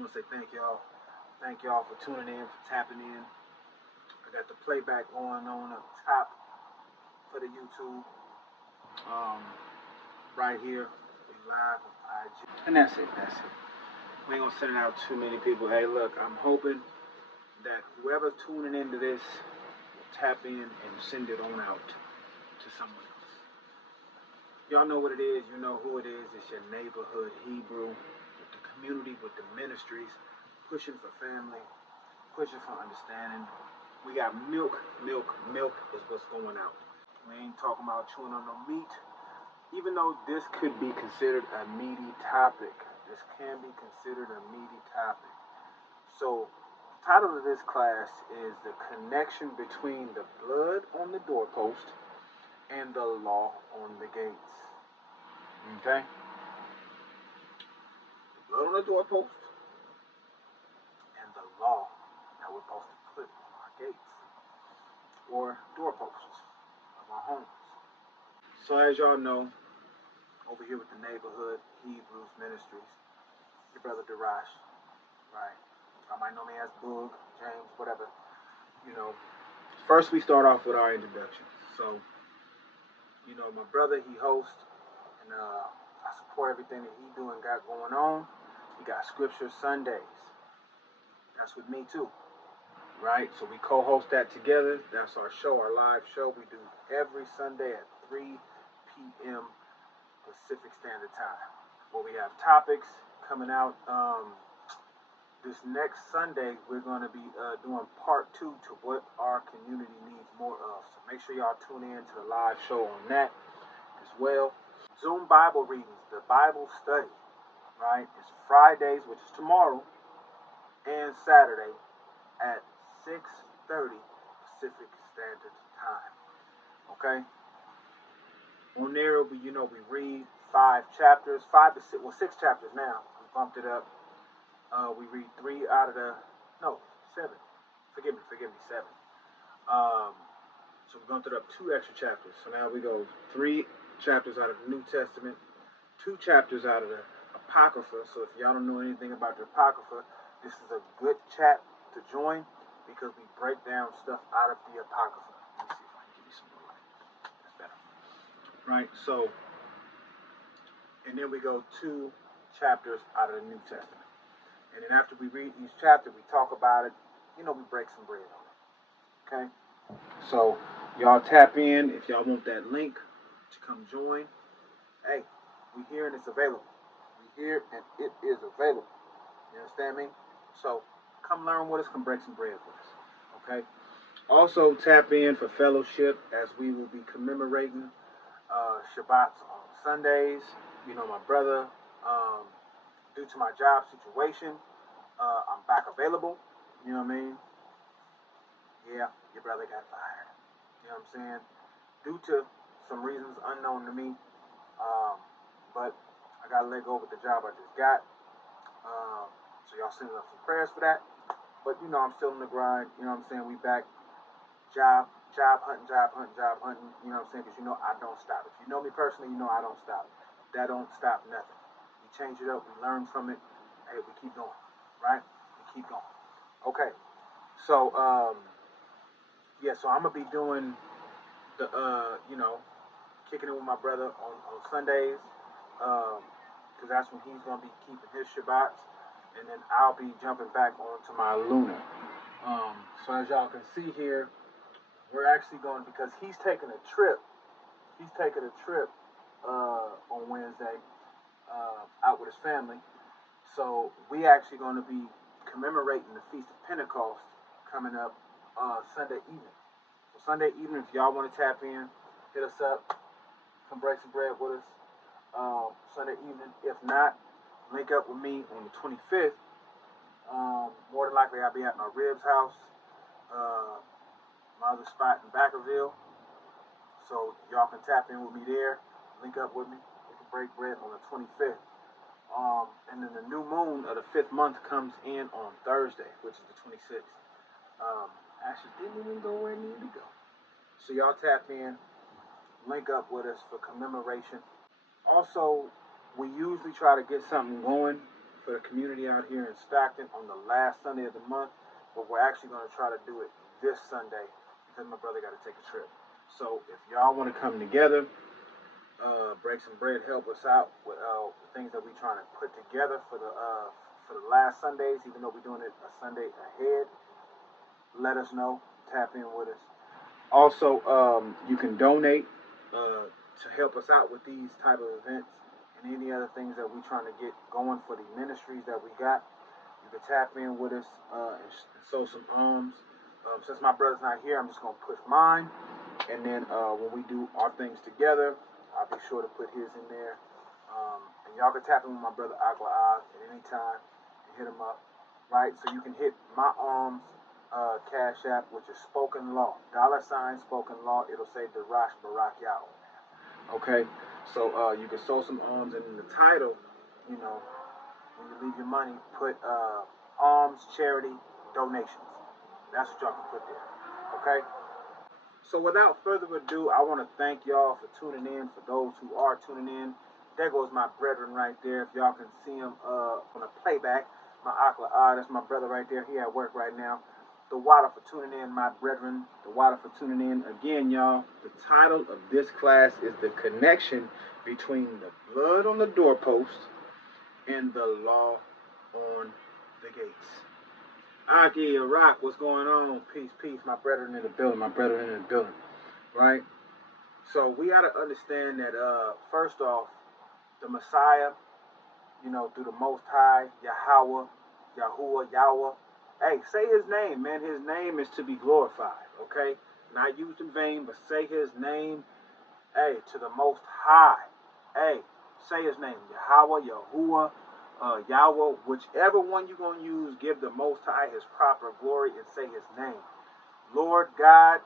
want to say thank y'all. Thank y'all for tuning in, for tapping in. I got the playback going on up top for the YouTube. Right here, we live on IG. And that's it. We ain't gonna send it out to too many people. Hey, look, I'm hoping that whoever's tuning into this will tap in and send it on out to someone else. Y'all know what it is. You know who it is. It's your neighborhood Hebrew with the community, with the ministries, pushing for family, pushing for understanding. We got milk is what's going out. We ain't talking about chewing on no meat. Even though this could be considered a meaty topic, this can be considered a meaty topic. So, the title of this class is The Connection Between the Blood on the Doorpost and the Law on the Gates. Okay? The blood on the doorpost and the law that we're supposed to put on our gates or doorposts of our homes. So, as y'all know, over here with the neighborhood Hebrews Ministries, your brother Darash, right? I might know me as Boog, James, whatever. You know, first we start off with our introduction. So, you know, my brother, he hosts, and I support everything that he do and got going on. He got Scripture Sundays. That's with me too, right? So we co-host that together. That's our show, our live show. We do every Sunday at 3 p.m. Pacific Standard Time, where we have topics coming out. This next Sunday, we're going to be doing part 2 to what our community needs more of. So make sure y'all tune in to the live show on that as well. Zoom Bible readings, the Bible study, right? It's Fridays, which is tomorrow, and Saturday at 6:30 Pacific Standard Time. Okay? On there, we read 5 chapters, 5 to 6, well, 6 chapters now. We bumped it up. We read 3 out of 7. Forgive me, 7. So we bumped it up 2 extra chapters. So now we go 3 chapters out of the New Testament, 2 chapters out of the Apocrypha. So if y'all don't know anything about the Apocrypha, this is a good chat to join because we break down stuff out of the Apocrypha. Let me see if I can give you some more light. That's better. Right, so, and then we go 2 chapters out of the New Testament. And then after we read each chapter, we talk about it. We break some bread on it. Okay? So, y'all tap in if y'all want that link to come join. Hey, we here and it's available. We here and it is available. You understand me? So, come learn with us, come break some bread with us. Okay? Also, tap in for fellowship as we will be commemorating Shabbats on Sundays. My brother, due to my job situation, I'm back available. You know what I mean? Yeah, your brother got fired. You know what I'm saying? Due to some reasons unknown to me. But I got to let go with the job I just got. So y'all sending up some prayers for that. But, I'm still in the grind. You know what I'm saying? We back. Job hunting. You know what I'm saying? Because I don't stop. If you know me personally, I don't stop. That don't stop nothing. We change it up. We learn from it. Hey, we keep going. Right? We keep going. Okay. So, so I'm going to be doing the, kicking it with my brother on Sundays. Because that's when he's going to be keeping his Shabbats. And then I'll be jumping back onto my lunar. So as y'all can see here, we're actually going, because he's taking a trip on Wednesday out with his family. So we actually going to be commemorating the Feast of Pentecost coming up Sunday evening. So Sunday evening, if y'all want to tap in, hit us up, come break some bread with us Sunday evening. If not, link up with me on the 25th. More than likely, I'll be at my ribs house, my other spot in Backerville. So y'all can tap in with me there, link up with me. We can break bread on the 25th. And then the new moon of the 5th month comes in on Thursday, which is the 26th. Actually didn't even go where it needed to go. So y'all tap in, link up with us for commemoration. Also, we usually try to get something going for for the community out here in Stockton on the last Sunday of the month, but we're actually going to try to do it this Sunday because my brother got to take a trip. So if y'all want to come together, break some bread, help us out with things that we're trying to put together for the last Sundays, even though we're doing it a Sunday ahead, let us know. Tap in with us. Also, you can donate to help us out with these type of events and any other things that we're trying to get going for the ministries that we got. You can tap in with us and sow some alms. Since my brother's not here, I'm just going to push mine. And then when we do our things together, I'll be sure to put his in there. And y'all can tap in with my brother Aqua at any time and hit him up. Right? So you can hit my alms Cash App, which is Spoken Law. $ Spoken Law. It'll say Darash Barak Yao. Okay? So you can sow some alms, and in the title, you know, when you leave your money, put alms, charity, donations. That's what y'all can put there. Okay? So without further ado, I want to thank y'all for tuning in. For those who are tuning in, there goes my brethren right there. If y'all can see him on a playback, my Akla, that's my brother right there. He at work right now. The water for tuning in, my brethren. The water for tuning in. Again, y'all, the title of this class is The Connection Between the Blood on the Doorpost and the Law on the Gates. Aki, Iraq, what's going on? Peace, peace, my brethren in the building, right? So we got to understand that, first off, the Messiah, you know, through the Most High, Yahweh, Yahuwah, Yahweh. Hey, say his name, man. His name is to be glorified, okay? Not used in vain, but say his name, hey, to the Most High. Hey, say his name, Yahweh, Yahuwah, Yahweh, whichever one you're going to use, give the Most High his proper glory and say his name. Lord God,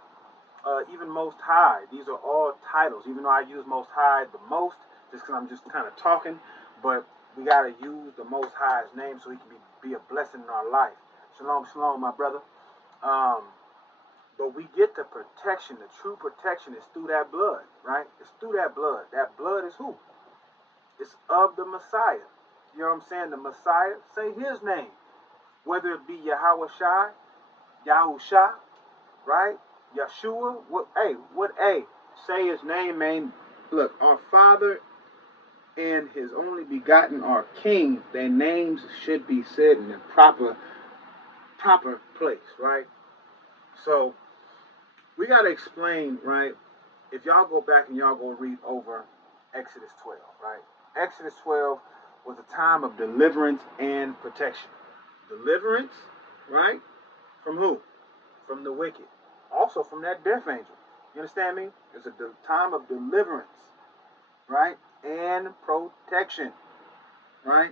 even Most High. These are all titles, even though I use Most High the most, just because I'm just kind of talking, but we got to use the Most High's name so he can be a blessing in our life. Shalom, shalom, my brother. But we get the protection. The true protection is through that blood, right? It's through that blood. That blood is who? It's of the Messiah. You know what I'm saying? The Messiah, say his name. Whether it be Yahweh Shai, Yahusha, right? Yeshua, say his name, man. Look, our Father and his only begotten, our King, their names should be said in the proper place, right? So we got to explain, right? If y'all go back and y'all go read over Exodus 12, right? Exodus 12 was a time of deliverance and protection. Deliverance, right? From who? From the wicked. Also from that death angel. You understand me? It's a time of deliverance, right? And protection, right?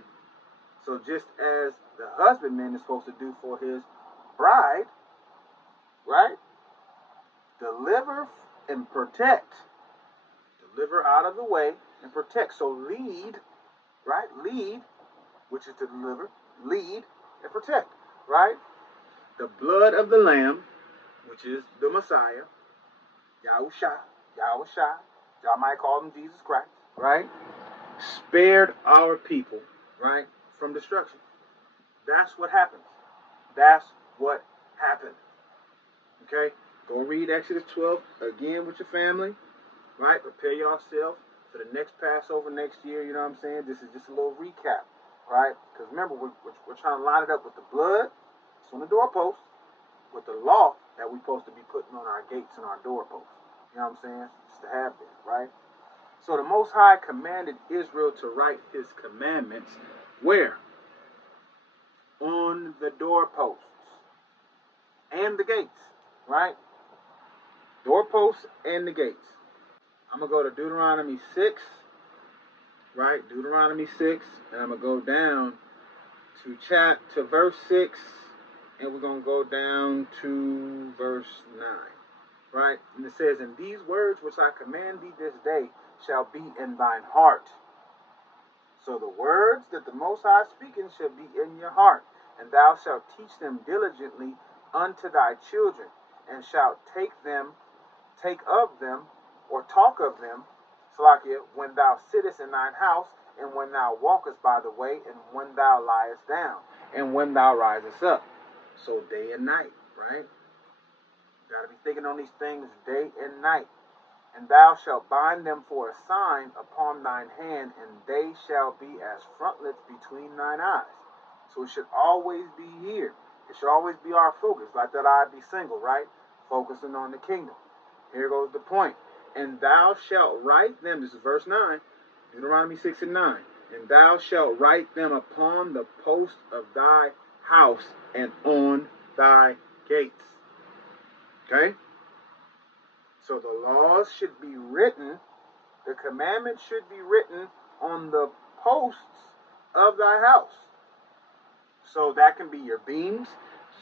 So just as the husbandman is supposed to do for his bride, right? Deliver and protect. Deliver out of the way and protect. So lead, right? Lead, which is to deliver. Lead and protect, right? The blood of the Lamb, which is the Messiah, Yahusha, y'all might call him Jesus Christ, right? Spared our people, right, from destruction. That's what happens. That's what happened. Okay? Go read Exodus 12 again with your family, right? Prepare yourself for the next Passover next year, you know what I'm saying? This is just a little recap, right? Because remember, we're trying to line it up with the blood, it's on the doorpost, with the law that we're supposed to be putting on our gates and our doorposts. You know what I'm saying? Just to have that, right? So the Most High commanded Israel to write his commandments where? On the doorposts and the gates, right? Doorposts and the gates. I'm going to go to Deuteronomy 6, right? Deuteronomy 6, and I'm going to go down to verse 6, and we're going to go down to verse 9, right? And it says, and these words which I command thee this day shall be in thine heart. So the words that the Most High speaking shall be in your heart, and thou shalt teach them diligently unto thy children, and shalt take of them, or talk of them, Salakia, when thou sittest in thine house, and when thou walkest by the way, and when thou liest down, and when thou risest up. So day and night, right? You got to be thinking on these things day and night. And thou shalt bind them for a sign upon thine hand, and they shall be as frontlets between thine eyes. So it should always be here. It should always be our focus, like that I be single, right? Focusing on the kingdom. Here goes the point. And thou shalt write them, this is verse 9, Deuteronomy 6 and 9. And thou shalt write them upon the post of thy house and on thy gates. Okay? So the laws should be written, the commandments should be written on the posts of thy house. So that can be your beams,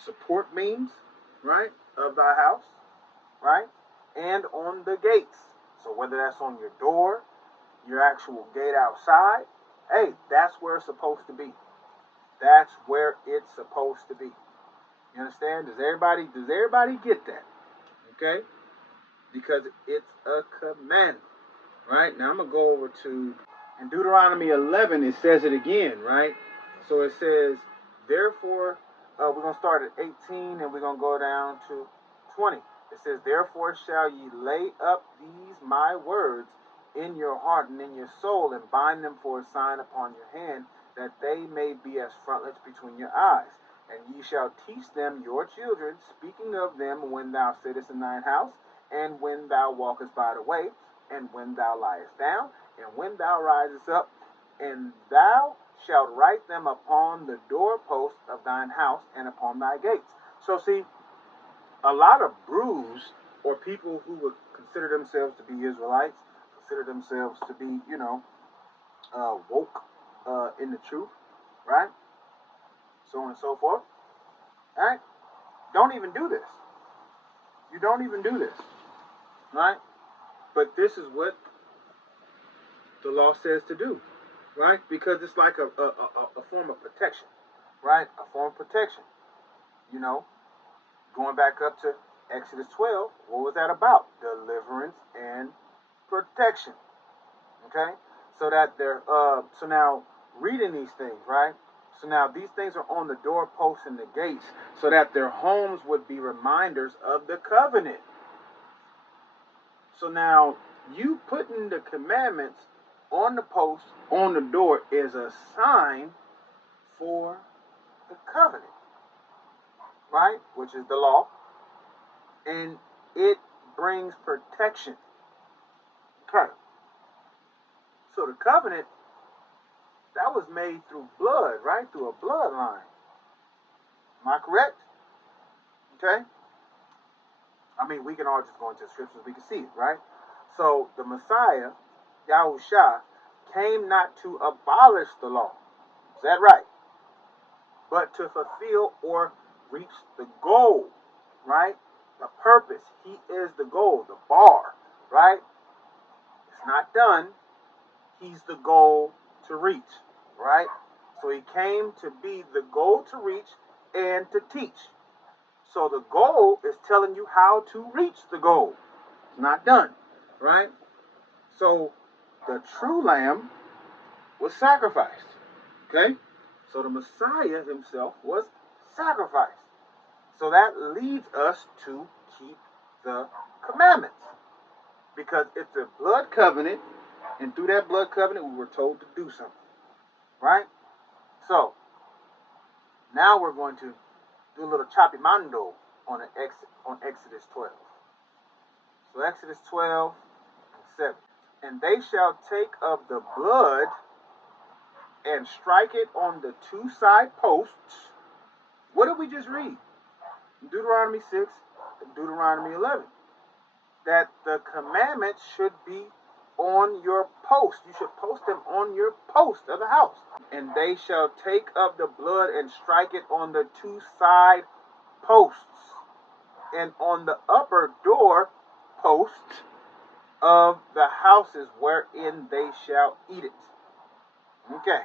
support beams, right, of thy house, right, and on the gates. So whether that's on your door, your actual gate outside, hey, that's where it's supposed to be. That's where it's supposed to be. You understand? Does everybody get that? Okay? Because it's a command. Right? Now I'm going to go over to, in Deuteronomy 11, it says it again, right? So it says, therefore, we're going to start at 18 and we're going to go down to 20. It says, therefore shall ye lay up these my words in your heart and in your soul, and bind them for a sign upon your hand, that they may be as frontlets between your eyes. And ye shall teach them your children, speaking of them when thou sittest in thine house, and when thou walkest by the way, and when thou liest down, and when thou risest up, and thou shalt write them upon the doorpost of thine house and upon thy gates. So see, a lot of brews, or people who would consider themselves to be Israelites, consider themselves to be, woke in the truth, right? So on and so forth, right? Don't even do this. You don't even do this, right? But this is what the law says to do, right? Because it's like a form of protection, right? A form of protection. Going back up to Exodus 12, what was that about? Deliverance and protection. Okay? So that so now reading these things, right? So now these things are on the doorposts and the gates, so that their homes would be reminders of the covenant. So now you putting the commandments on the post, on the door, is a sign for the covenant, right? Which is the law. And it brings protection. Okay. So the covenant, that was made through blood, right? Through a bloodline. Am I correct? Okay. I mean, we can all just go into the scriptures, we can see it, right? So the Messiah, Yahusha, came not to abolish the law. Is that right? But to fulfill or reach the goal, right? The purpose. He is the goal, the bar, right? It's not done. He's the goal to reach, right? So he came to be the goal to reach and to teach. So the goal is telling you how to reach the goal. It's not done, right? So the true lamb was sacrificed, okay? So the Messiah himself was sacrificed. So that leads us to keep the commandments. Because it's a blood covenant, and through that blood covenant we were told to do something, right? So now we're going to do a little chapimando on Exodus 12. So Exodus 12 and 7. And they shall take of the blood and strike it on the two side posts. What did we just read? Deuteronomy 6 and Deuteronomy 11. That the commandments should be on your post. You should post them on your post of the house. And they shall take of the blood and strike it on the two side posts, and on the upper door post of the houses wherein they shall eat it. Okay.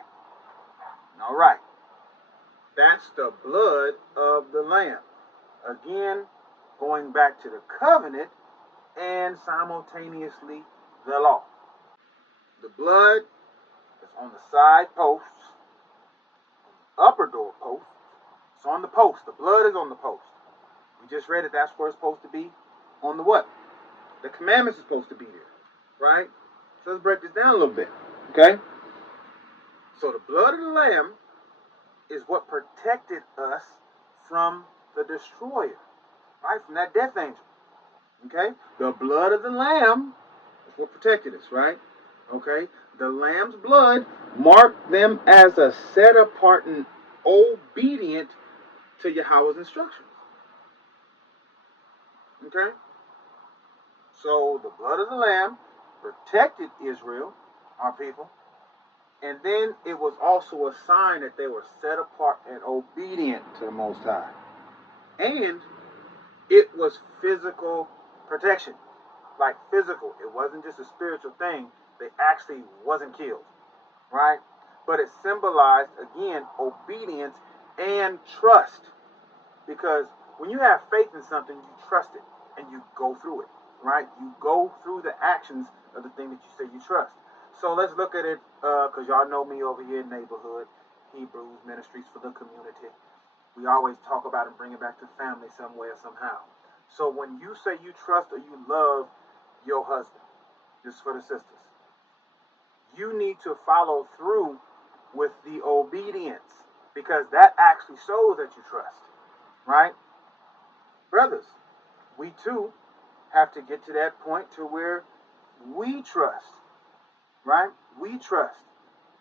All right. That's the blood of the lamb. Again, going back to the covenant and simultaneously the law. The blood It's on the side posts, upper doorpost. It's on the post. The blood is on the post. We just read it. That's where it's supposed to be. On the what? The commandments are supposed to be there, right? So let's break this down a little bit, okay? So the blood of the Lamb is what protected us from the destroyer, right? From that death angel, okay? The blood of the Lamb is what protected us, right? Okay? The Lamb's blood marked them as a set apart and obedient to Yahweh's instructions, okay? So the blood of the Lamb protected Israel, our people, and then it was also a sign that they were set apart and obedient to the Most High. And it was physical protection, like physical. It wasn't just a spiritual thing. They actually wasn't killed, right? But it symbolized, again, obedience and trust. Because when you have faith in something, you trust it and you go through it, right? You go through the actions of the thing that you say you trust. So let's look at it, because y'all know me over here in Neighborhood, Hebrews Ministries for the Community. We always talk about and bring it back to family some way or somehow. So when you say you trust or you love your husband, just for the sisters, you need to follow through with the obedience, because that actually shows that you trust, right? Brothers, we too have to get to that point to where we trust, right? We trust.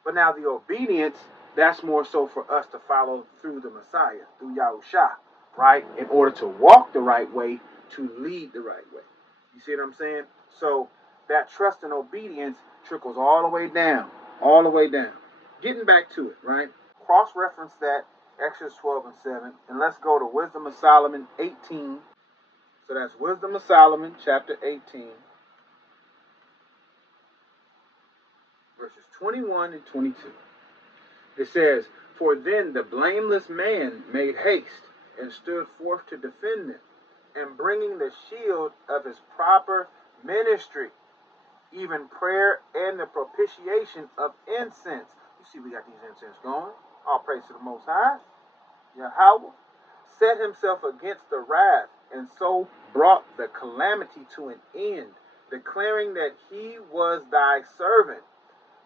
But now the obedience, that's more so for us to follow through the Messiah, through Yahusha, right? In order to walk the right way, to lead the right way. You see what I'm saying? So that trust and obedience trickles all the way down, all the way down. Getting back to it, right? Cross-reference that, Exodus 12 and 7, and let's go to Wisdom of Solomon 18. So that's Wisdom of Solomon, chapter 18, verses 21 and 22. It says, "For then the blameless man made haste, and stood forth to defend them, and bringing the shield of his proper ministry, even prayer and the propitiation of incense." You see, we got these incense going. All praise to the Most High. Yahweh set himself against the wrath, and so brought the calamity to an end, declaring that he was thy servant.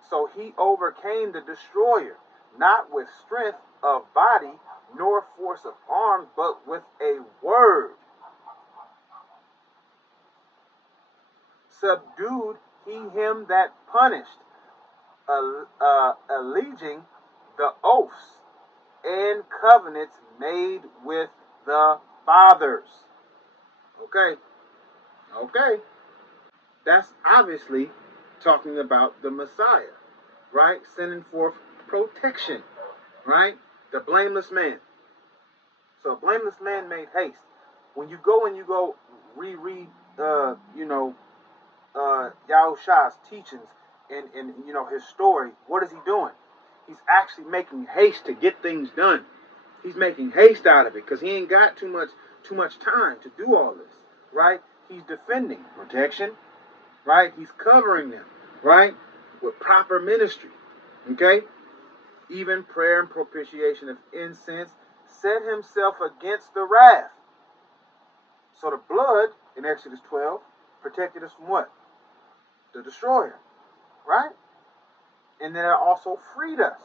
So he overcame the destroyer, not with strength of body, nor force of arm, but with a word. Subdued he him that punished, alleging the oaths and covenants made with the fathers. Okay. That's obviously talking about the Messiah, right? Sending forth protection, right? The blameless man. So a blameless man made haste. When you go reread, Yahushua's teachings and his story, what is he doing? He's actually making haste to get things done. He's making haste out of it because he ain't got too much time to do all this, right? He's defending protection, right? He's covering them, right? With proper ministry, okay? Even prayer and propitiation of incense, set himself against the wrath. So the blood in Exodus 12 protected us from what? The destroyer, right? And then it also freed us,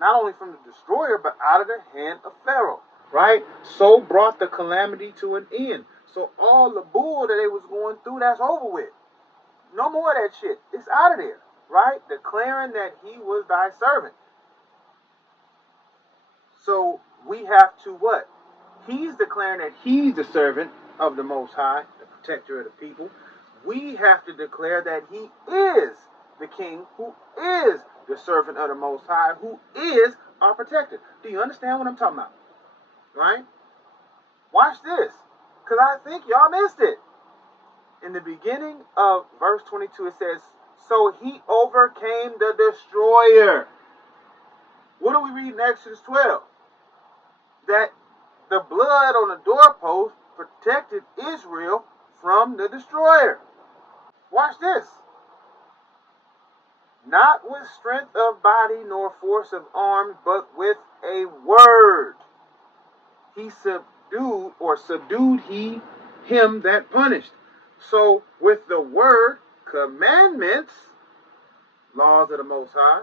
not only from the destroyer, but out of the hand of Pharaoh, right? So brought the calamity to an end. So all the bull that they was going through, that's over with. No more of that shit. It's out of there, right? Declaring that he was thy servant. So we have to what? He's declaring that he's the servant of the Most High, the protector of the people. We have to declare that he is the king who is the servant of the Most High, who is our protector. Do you understand what I'm talking about? Right? Watch this, because I think y'all missed it. In the beginning of verse 22, it says, so he overcame the destroyer. What do we read in Exodus 12? That the blood on the doorpost protected Israel from the destroyer. Watch this. Not not with strength of body nor force of arms, but with a word. He subdued he him that punished. So with the word, commandments, laws of the Most High,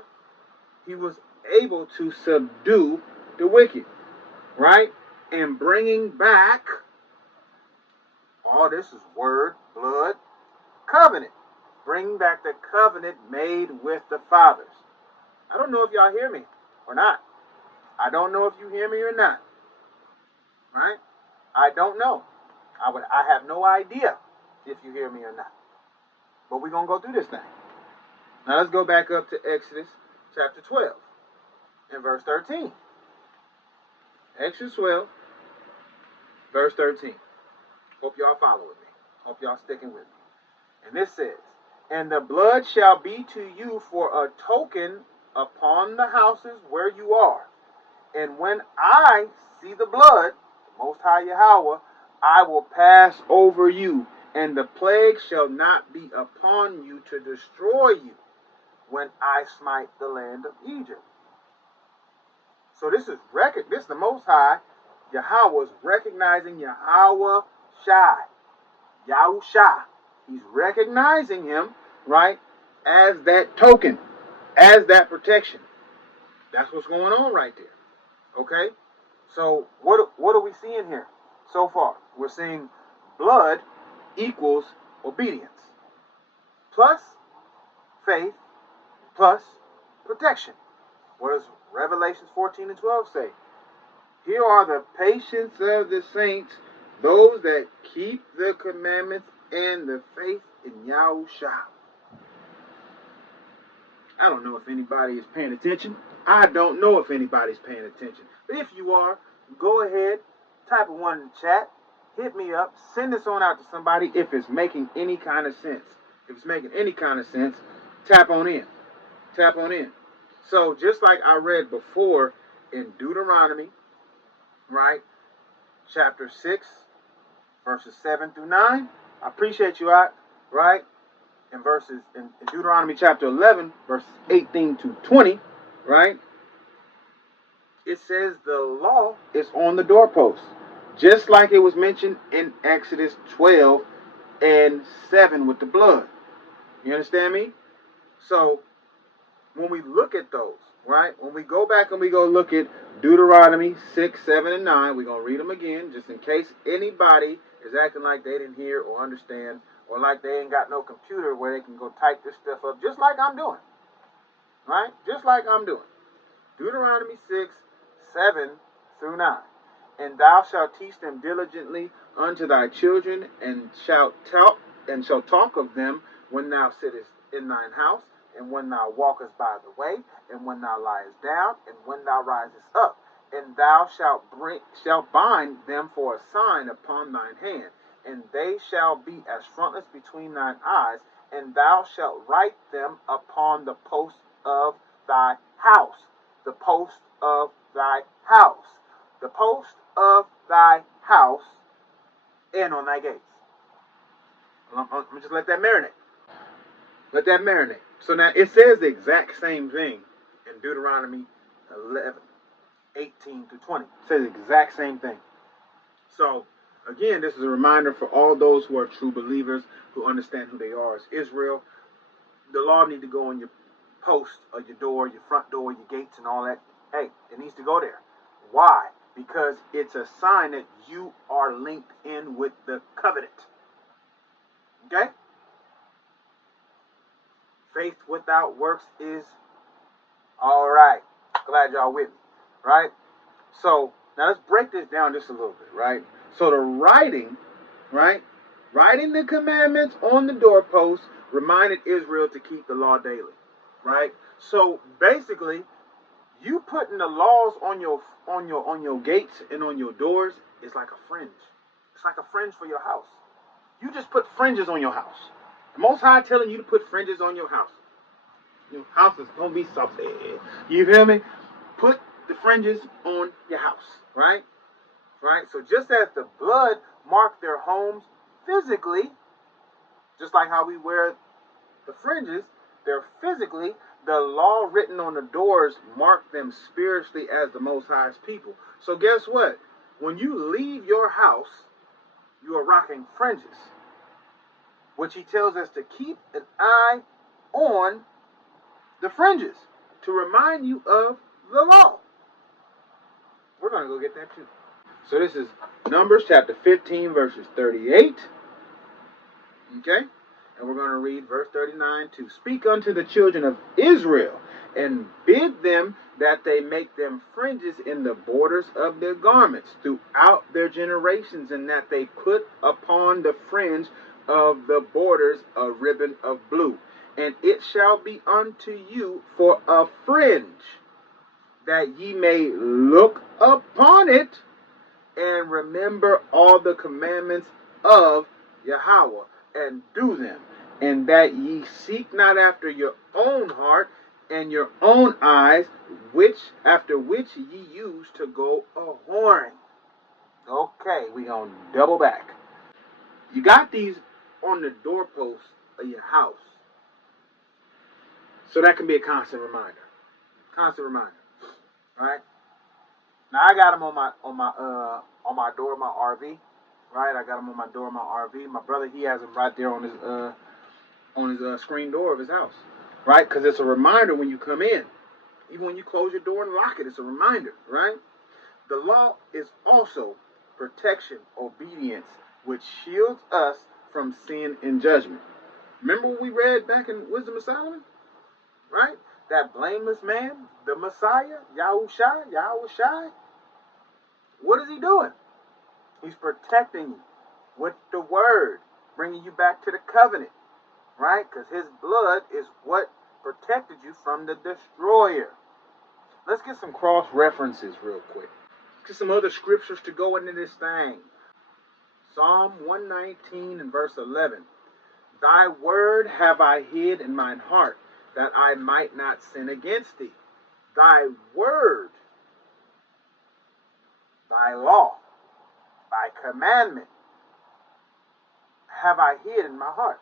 he was able to subdue the wicked, right? And bringing back, all this is word, blood, covenant. Bringing back the covenant made with the fathers. I don't know if y'all hear me or not. I don't know if you hear me or not. Right? I don't know. I have no idea if you hear me or not. But we're going to go through this thing. Now let's go back up to Exodus chapter 12 and verse 13. Exodus 12, verse 13. Hope y'all follow with me. Hope y'all sticking with me. And this says, and the blood shall be to you for a token upon the houses where you are. And when I see the blood, the Most High Yahweh, I will pass over you, and the plague shall not be upon you to destroy you when I smite the land of Egypt. So this is the Most High Yahweh is recognizing Yahweh Shai, Yahusha. He's recognizing him, right, as that token, as that protection. That's what's going on right there. Okay? So what are we seeing here so far? We're seeing blood equals obedience, plus faith, plus protection. What does Revelations 14 and 12 say? Here are the patience of the saints, those that keep the commandments and the faith in Yahusha. I don't know if anybody is paying attention. I don't know if anybody's paying attention. But if you are, go ahead, type a one in the chat, hit me up, send this on out to somebody if it's making any kind of sense. If it's making any kind of sense, tap on in. Tap on in. So just like I read before in Deuteronomy, right, chapter 6, verses 7 through 9, I appreciate you out, right? In Deuteronomy chapter 11, verses 18 to 20, right? It says the law is on the doorpost, just like it was mentioned in Exodus 12 and 7 with the blood. You understand me? So when we look at those, right? When we go back and we go look at Deuteronomy 6, 7, and 9, we're going to read them again, just in case anybody is acting like they didn't hear or understand, or like they ain't got no computer where they can go type this stuff up, just like I'm doing. Right? Just like I'm doing. Deuteronomy 6, 7 through 9. And thou shalt teach them diligently unto thy children, and shalt talk of them when thou sittest in thine house, and when thou walkest by the way, and when thou liest down, and when thou risest up. And thou shalt bind them for a sign upon thine hand, and they shall be as frontlets between thine eyes, and thou shalt write them upon the post of thy house. The post of thy house. The post of thy house, and on thy gates. I'm just let that marinate. Let that marinate. So now it says the exact same thing in Deuteronomy 11, 18 to 20. It says the exact same thing. So again, this is a reminder for all those who are true believers, who understand who they are as Israel. The law needs to go on your post or your door, your front door, your gates and all that. Hey, it needs to go there. Why? Because it's a sign that you are linked in with the covenant. Okay? Faith without works is all right. Glad y'all with me. Right? So, now let's break this down just a little bit, right? So the writing, right? Writing the commandments on the doorpost reminded Israel to keep the law daily, right? So basically, you putting the laws on your gates and on your doors is like a fringe. It's like a fringe for your house. You just put fringes on your house. The Most High telling you to put fringes on your house. Your house is gonna be saucy. You feel me? Put the fringes on your house, right? Right? So just as the blood marked their homes physically, just like how we wear the fringes, they're physically The law written on the doors marked them spiritually as the Most High's people. So guess what? When you leave your house, you are rocking fringes, which he tells us to keep an eye on the fringes to remind you of the law. We're going to go get that too. So this is Numbers chapter 15, verses 38. Okay? And we're going to read verse 39 to speak unto the children of Israel and bid them that they make them fringes in the borders of their garments throughout their generations, and that they put upon the fringe of the borders a ribbon of blue. And it shall be unto you for a fringe, that ye may look upon it and remember all the commandments of Yahweh and do them, and that ye seek not after your own heart and your own eyes, which ye use to go a whoring. Okay, we gonna double back. You got these on the doorpost of your house, so that can be a constant reminder. Constant reminder. All right. Now I got them on my door of my RV. Right, I got them on my door of my RV. My brother, he has them right there on his screen door of his house. Right, because it's a reminder when you come in. Even when you close your door and lock it, it's a reminder. Right. The law is also protection, obedience, which shields us from sin and judgment. Remember what we read back in Wisdom of Solomon? Right? That blameless man, the Messiah, Yahushai. What is he doing? He's protecting you with the word, bringing you back to the covenant, right? Because his blood is what protected you from the destroyer. Let's get some cross references real quick. Get some other scriptures to go into this thing. Psalm 119 and verse 11. Thy word have I hid in mine heart, that I might not sin against thee. Thy word, thy law, thy commandment have I hid in my heart.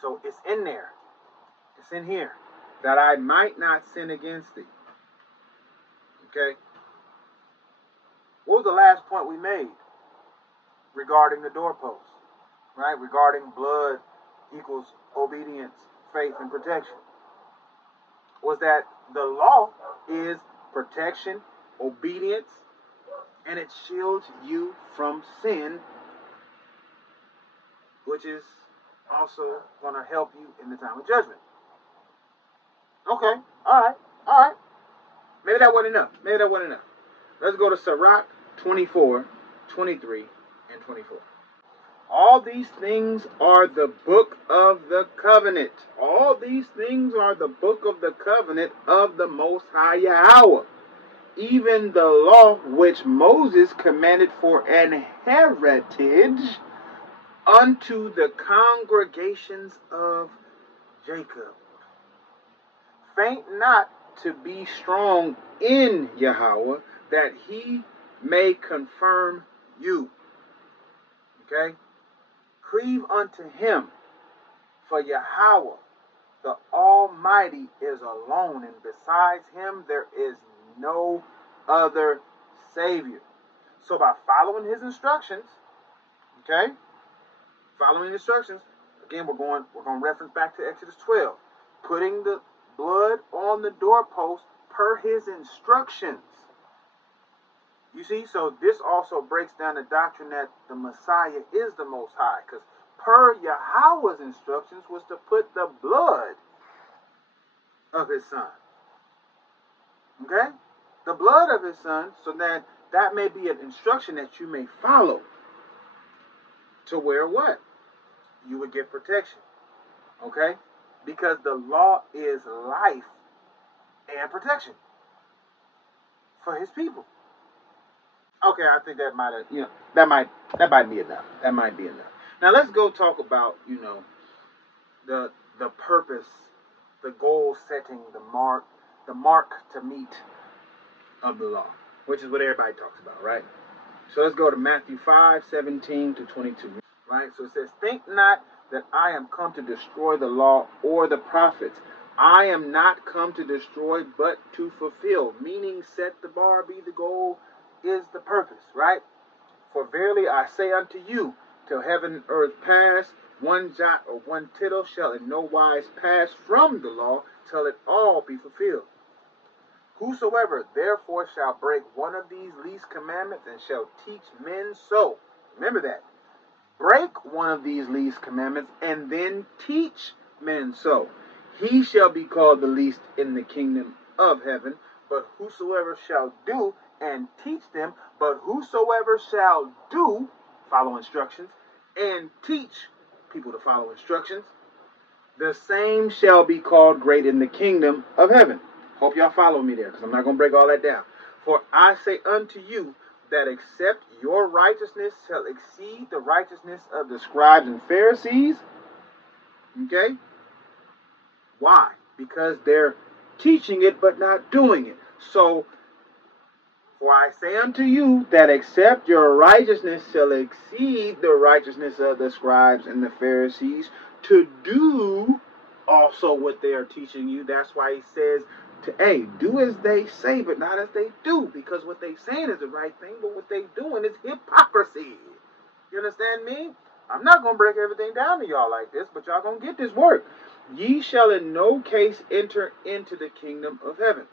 So it's in there. It's in here. That I might not sin against thee. Okay? What was the last point we made regarding the doorpost? Right? Regarding blood equals obedience, faith, and protection. Was that the law is protection, obedience, and it shields you from sin, which is also going to help you in the time of judgment. Okay, all right. Maybe that wasn't enough. Let's go to Sirach 24, 23, and 24. All these things are the book of the covenant. All these things are the book of the covenant of the Most High Yahweh. Even the law which Moses commanded for an heritage unto the congregations of Jacob. Faint not to be strong in Yahweh, that he may confirm you. Okay? Cleave unto him, for Yahweh, the Almighty, is alone, and besides him there is no other Savior. So by following his instructions, okay? Following instructions, again we're going to reference back to Exodus 12. Putting the blood on the doorpost per his instructions. You see, so this also breaks down the doctrine that the Messiah is the Most High, because per Yahweh's instructions was to put the blood of his son. Okay? The blood of his son, so that may be an instruction that you may follow. To where what? You would get protection. Okay? Because the law is life and protection for his people. Okay, I think that might have, that might be enough. That might be enough. Now let's go talk about, the purpose, the goal setting, the mark to meet of the law, which is what everybody talks about, right? So let's go to Matthew 5:17 to 22. Right? So it says, think not that I am come to destroy the law or the prophets. I am not come to destroy, but to fulfill. Meaning, set the bar, be the goal, is the purpose, right? For verily I say unto you, till heaven and earth pass, one jot or one tittle shall in no wise pass from the law, till it all be fulfilled. Whosoever therefore shall break one of these least commandments and shall teach men so, remember that, break one of these least commandments and then teach men so, he shall be called the least in the kingdom of heaven. But whosoever shall do and teach them, but whosoever shall do, follow instructions, and teach people to follow instructions, the same shall be called great in the kingdom of heaven. Hope y'all follow me there, because I'm not going to break all that down. For I say unto you that except your righteousness shall exceed the righteousness of the scribes and Pharisees. Okay? Why? Because they're teaching it but not doing it. So, for I say unto you that except your righteousness shall exceed the righteousness of the scribes and the Pharisees, to do also what they are teaching you. That's why he says to, hey, do as they say, but not as they do. Because what they saying is the right thing, but what they doing is hypocrisy. You understand me? I'm not going to break everything down to y'all like this, but y'all going to get this work. Ye shall in no case enter into the kingdom of heaven.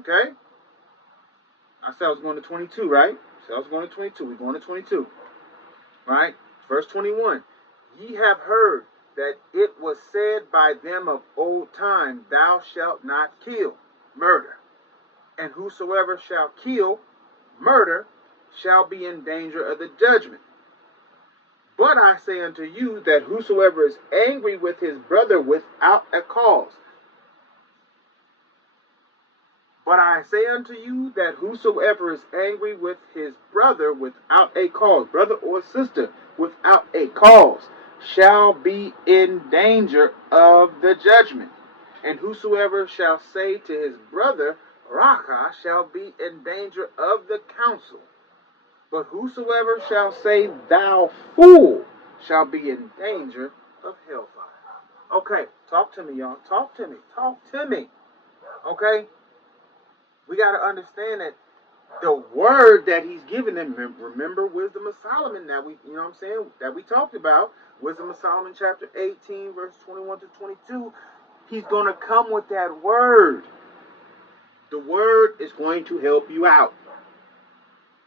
Okay? I said I was going to 22, right? So I was going to 22. We're going to 22. Right? Verse 21. Ye have heard that it was said by them of old time, thou shalt not kill, murder. And whosoever shall kill, murder, shall be in danger of the judgment. But I say unto you that whosoever is angry with his brother without a cause. But I say unto you that whosoever is angry with his brother without a cause, brother or sister without a cause, shall be in danger of the judgment. And whosoever shall say to his brother, Raka, shall be in danger of the council. But whosoever shall say, thou fool, shall be in danger of hellfire. Okay, talk to me, y'all. Talk to me. Talk to me. Okay? We got to understand that the word that he's giving them, remember Wisdom of Solomon that we, you know what I'm saying, that we talked about, Wisdom of Solomon chapter 18, verse 21 to 22, he's going to come with that word. The word is going to help you out.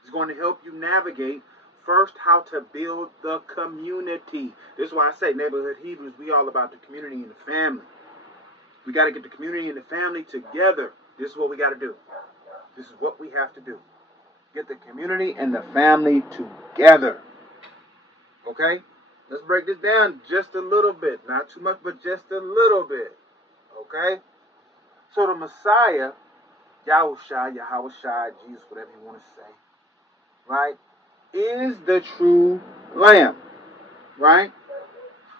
It's going to help you navigate first how to build the community. This is why I say Neighborhood Hebrews, we all about the community and the family. We got to get the community and the family together. This is what we got to do. This is what we have to do. Get the community and the family together. Okay? Let's break this down just a little bit. Not too much, but just a little bit. Okay? So the Messiah, Yahushua, Jesus, whatever you want to say, right, is the true Lamb, right,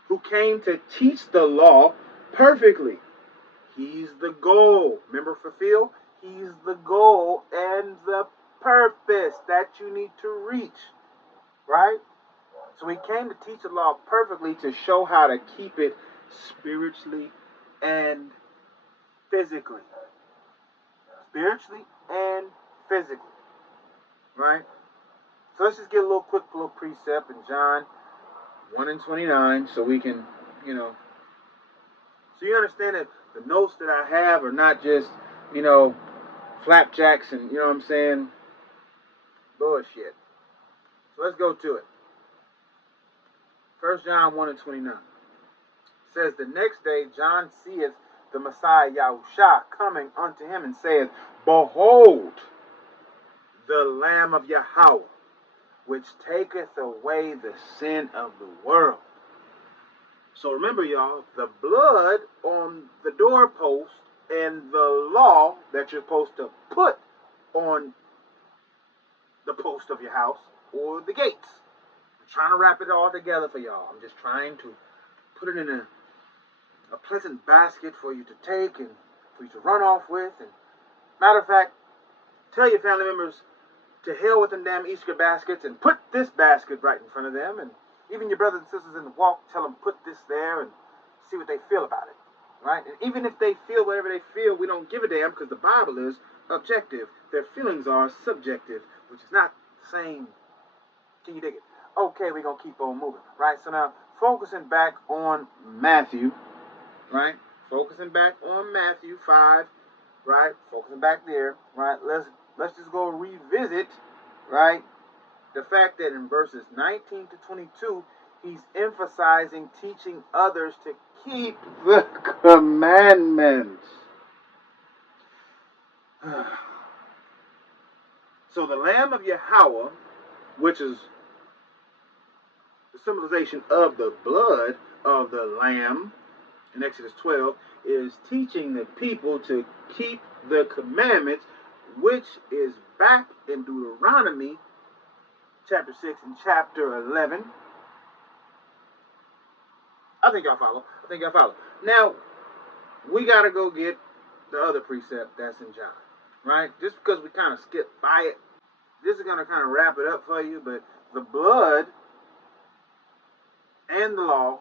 who came to teach the law perfectly. He's the goal. Remember, fulfill? He's the goal and the purpose that you need to reach, right? So he came to teach the law perfectly to show how to keep it spiritually and physically. Spiritually and physically, right? So let's just get a quick little precept in John 1 and 29 so we can, so you understand that the notes that I have are not just, flapjacks and, you know what I'm saying, bullshit. So let's go to it. 1 John 1 and 29. It says, the next day John seeth the Messiah Yahushua coming unto him and saith, behold, the Lamb of Yahweh, which taketh away the sin of the world. So remember, y'all, the blood on the doorpost and the law that you're supposed to put on the post of your house or the gates. I'm trying to wrap it all together for y'all. I'm just trying to put it in a pleasant basket for you to take and for you to run off with. And matter of fact, tell your family members to hell with them damn Easter baskets and put this basket right in front of them and Even your brothers and sisters in the walk, tell them put this there and see what they feel about it. Right? And even if they feel whatever they feel, we don't give a damn because the Bible is objective. Their feelings are subjective, which is not the same. Can you dig it? Okay, we're going to keep on moving. Right? So now, focusing back on Matthew, right? Focusing back on Matthew 5, right? Focusing back there, right? Let's just go revisit, right? The fact that in verses 19 to 22, he's emphasizing teaching others to keep the commandments. So the Lamb of Yahweh, which is the symbolization of the blood of the Lamb in Exodus 12, is teaching the people to keep the commandments, which is back in Deuteronomy chapter 6 and chapter 11. I think y'all follow. Now, we got to go get the other precept that's in John, right? Just because we kind of skipped by it, this is going to kind of wrap it up for you, but the blood and the law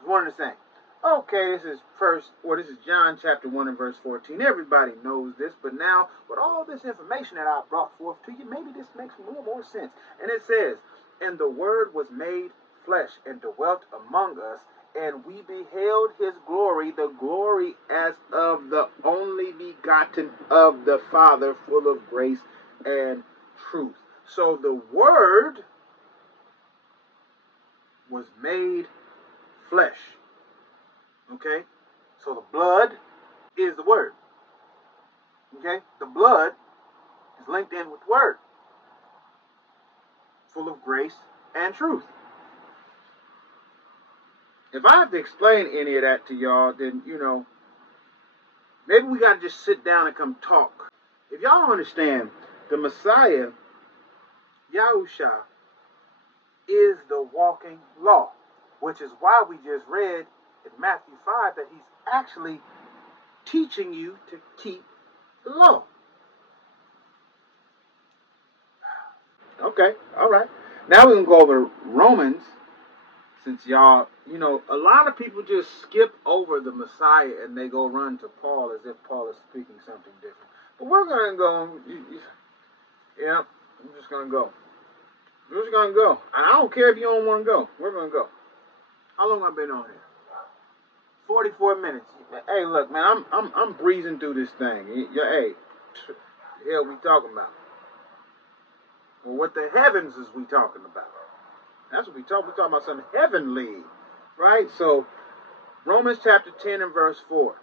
is one and the same. Okay, this is John chapter 1 and verse 14. Everybody knows this, but now with all this information that I brought forth to you, maybe this makes more sense. And it says, and the Word was made flesh and dwelt among us, and we beheld his glory, the glory as of the only begotten of the Father, full of grace and truth. So the Word was made flesh. Okay? So the blood is the Word. Okay? The blood is linked in with the Word. Full of grace and truth. If I have to explain any of that to y'all, then, maybe we got to just sit down and come talk. If y'all don't understand, the Messiah, Yahusha, is the walking law, which is why we just read in Matthew 5 that he's actually teaching you to keep the law. Okay, all right. Now we can go over Romans, since y'all, a lot of people just skip over the Messiah and they go run to Paul as if Paul is speaking something different. But we're going to go, I'm just going to go. We're just going to go. And I don't care if you don't want to go. We're going to go. How long have I been on here? 44 minutes. Hey, look, man, I'm breezing through this thing. Hey, the hell we talking about? Well, what the heavens is we talking about? That's what we talking about something heavenly, right? So, Romans chapter 10 and verse 4.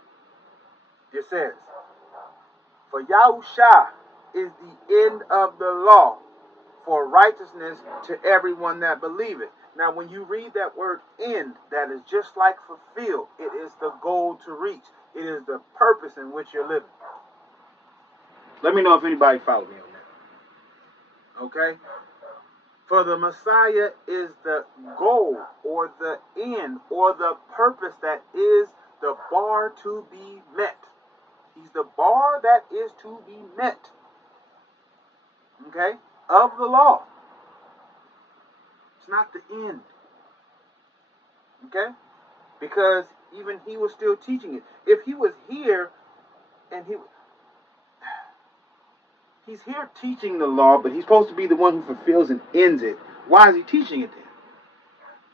It says, for Yahusha is the end of the law, for righteousness to everyone that believeth. Now, when you read that word end, that is just like fulfill. It is the goal to reach. It is the purpose in which you're living. Let me know if anybody follow me on that. Okay? For the Messiah is the goal or the end or the purpose that is the bar to be met. He's the bar that is to be met. Okay? Of the law. It's not the end. Okay? Because even he was still teaching it. If he was here and he's here teaching the law, but he's supposed to be the one who fulfills and ends it. Why is he teaching it then?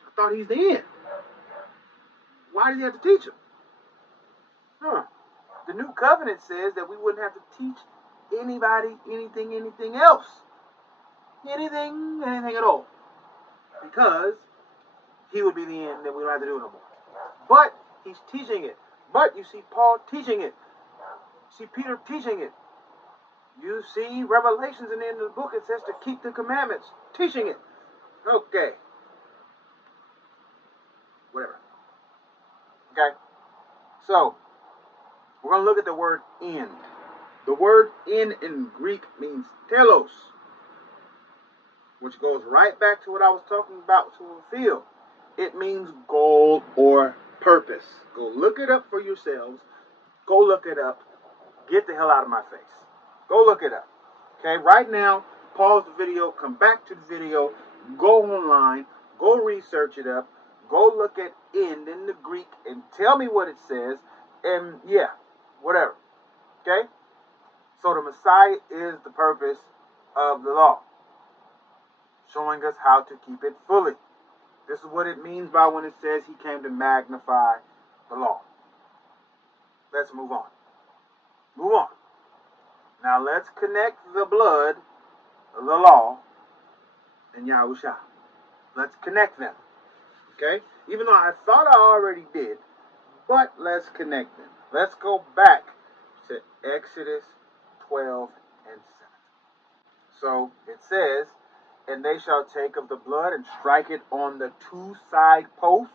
I thought he's the end. Why does he have to teach him? The new covenant says that we wouldn't have to teach anybody anything else. Anything at all. Because he would be the end and we don't have to do it no more. But he's teaching it. But you see Paul teaching it. You see Peter teaching it. You see Revelations in the end of the book, it says to keep the commandments. Teaching it. Okay. Whatever. Okay? So, we're going to look at the word end. The word end in Greek means telos, which goes right back to what I was talking about to fulfill. It means goal or purpose. Go look it up for yourselves. Go look it up. Get the hell out of my face. Go look it up. Okay, right now, pause the video, come back to the video, go online, go research search it up. Go look at end in the Greek and tell me what it says. And yeah, whatever. Okay? So the Messiah is the purpose of the law, showing us how to keep it fully. This is what it means by when it says he came to magnify the law. Let's move on. Move on. Now let's connect the blood, the law, and Yahusha. Let's connect them. Okay? Even though I thought I already did, but let's connect them. Let's go back to Exodus 12 and 7. So it says, and they shall take of the blood and strike it on the two side posts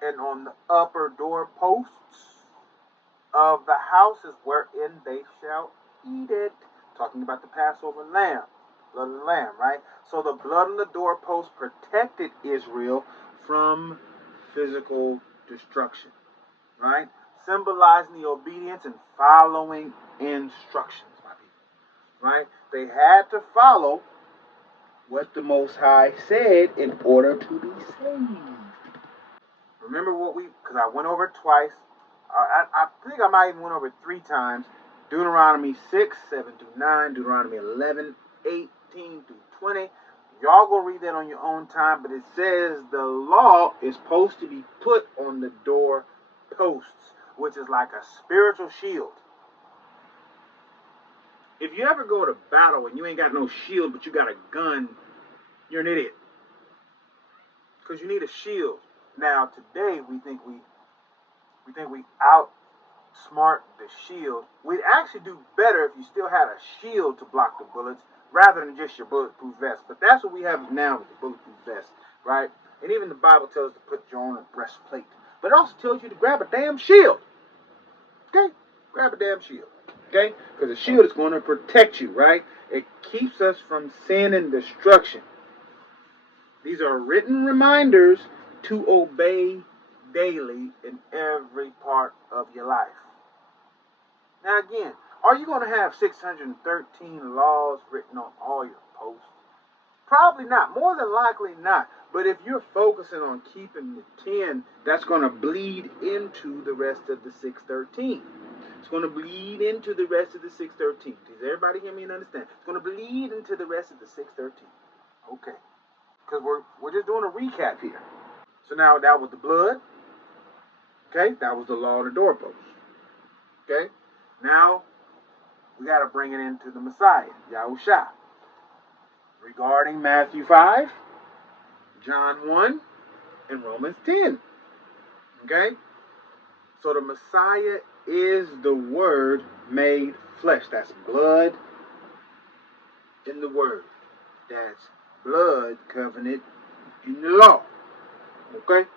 and on the upper door posts of the houses wherein they shall eat it. Talking about the Passover lamb, blood of the lamb, right? So the blood on the doorpost protected Israel from physical destruction, right? Symbolizing the obedience and following instructions, my people, right? They had to follow what the Most High said in order to be saved. Remember what because I went over it twice. I think I might even went over it 3 times. Deuteronomy 6, 7 through 9, Deuteronomy 11, 18 through 20. Y'all go read that on your own time, but it says the law is supposed to be put on the door posts, which is like a spiritual shield. If you ever go to battle and you ain't got no shield, but you got a gun, you're an idiot. Because you need a shield. Now, today, we think we outsmart the shield. We'd actually do better if you still had a shield to block the bullets rather than just your bulletproof vest. But that's what we have now with the bulletproof vest, right? And even the Bible tells us to put you on a breastplate. But it also tells you to grab a damn shield. Okay? Grab a damn shield. Okay? Because the shield is going to protect you, right? It keeps us from sin and destruction. These are written reminders to obey daily in every part of your life. Now again, are you going to have 613 laws written on all your posts? Probably not. More than likely not. But if you're focusing on keeping the 10, that's going to bleed into the rest of the 613. It's going to bleed into the rest of the 613. Does everybody hear me and understand? It's going to bleed into the rest of the 613. Okay. Because we're just doing a recap here. So now that was the blood. Okay. That was the law of the doorpost. Okay. Now we got to bring it into the Messiah, Yahusha. Regarding Matthew 5, John 1, and Romans 10. Okay? So the Messiah is the Word made flesh. That's blood in the Word. That's blood covenant in the law. Okay?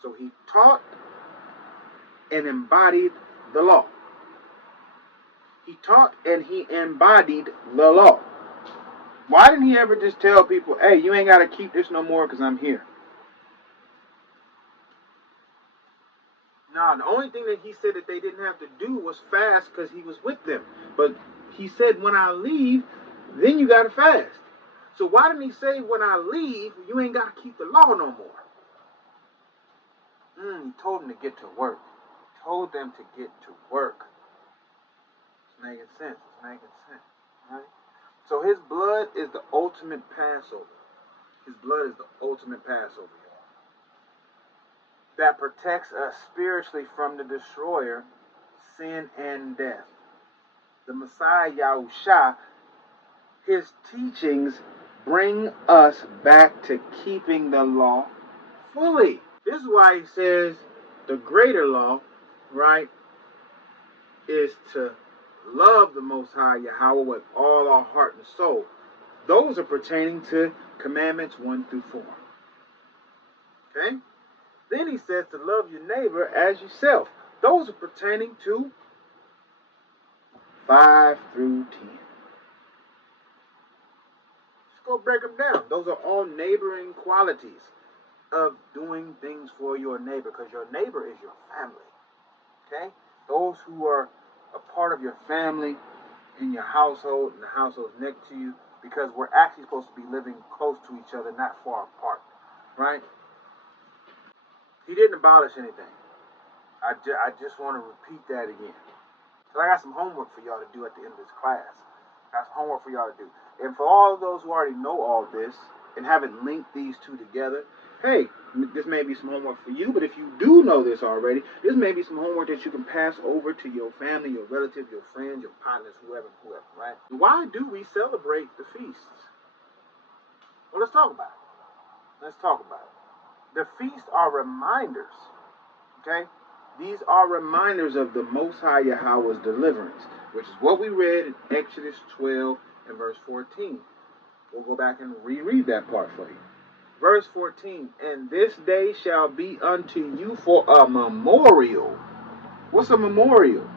So he taught and embodied the law. He taught and he embodied the law. Why didn't he ever just tell people, hey, you ain't got to keep this no more because I'm here? No, the only thing that he said that they didn't have to do was fast because he was with them. But he said, when I leave, then you got to fast. So why didn't he say, when I leave, you ain't got to keep the law no more? He told them to get to work. He told them to get to work. It's making sense. It's making sense. Right? So his blood is the ultimate Passover. His blood is the ultimate Passover, y'all. That protects us spiritually from the destroyer, sin and death. The Messiah, Yahusha, his teachings bring us back to keeping the law fully. This is why he says the greater law, right, is to love the Most High Yahweh with all our heart and soul. Those are pertaining to commandments 1 through 4. Okay? Then he says to love your neighbor as yourself. Those are pertaining to 5 through 10. Let's go break them down. Those are all neighboring qualities of doing things for your neighbor, because your neighbor is your family. Okay? Those who are a part of your family, in your household, and the households next to you, because we're actually supposed to be living close to each other, not far apart, right? He didn't abolish anything. I just want to repeat that again. So I got some homework for y'all to do at the end of this class. I got some homework for y'all to do. And for all of those who already know all this and haven't linked these two together, hey, this may be some homework for you, but if you do know this already, this may be some homework that you can pass over to your family, your relatives, your friends, your partners, whoever, right? Why do we celebrate the feasts? Well, let's talk about it. Let's talk about it. The feasts are reminders, okay? These are reminders of the Most High Yahweh's deliverance, which is what we read in Exodus 12 and verse 14. We'll go back and reread that part for you. Verse 14, and this day shall be unto you for a memorial. What's a memorial?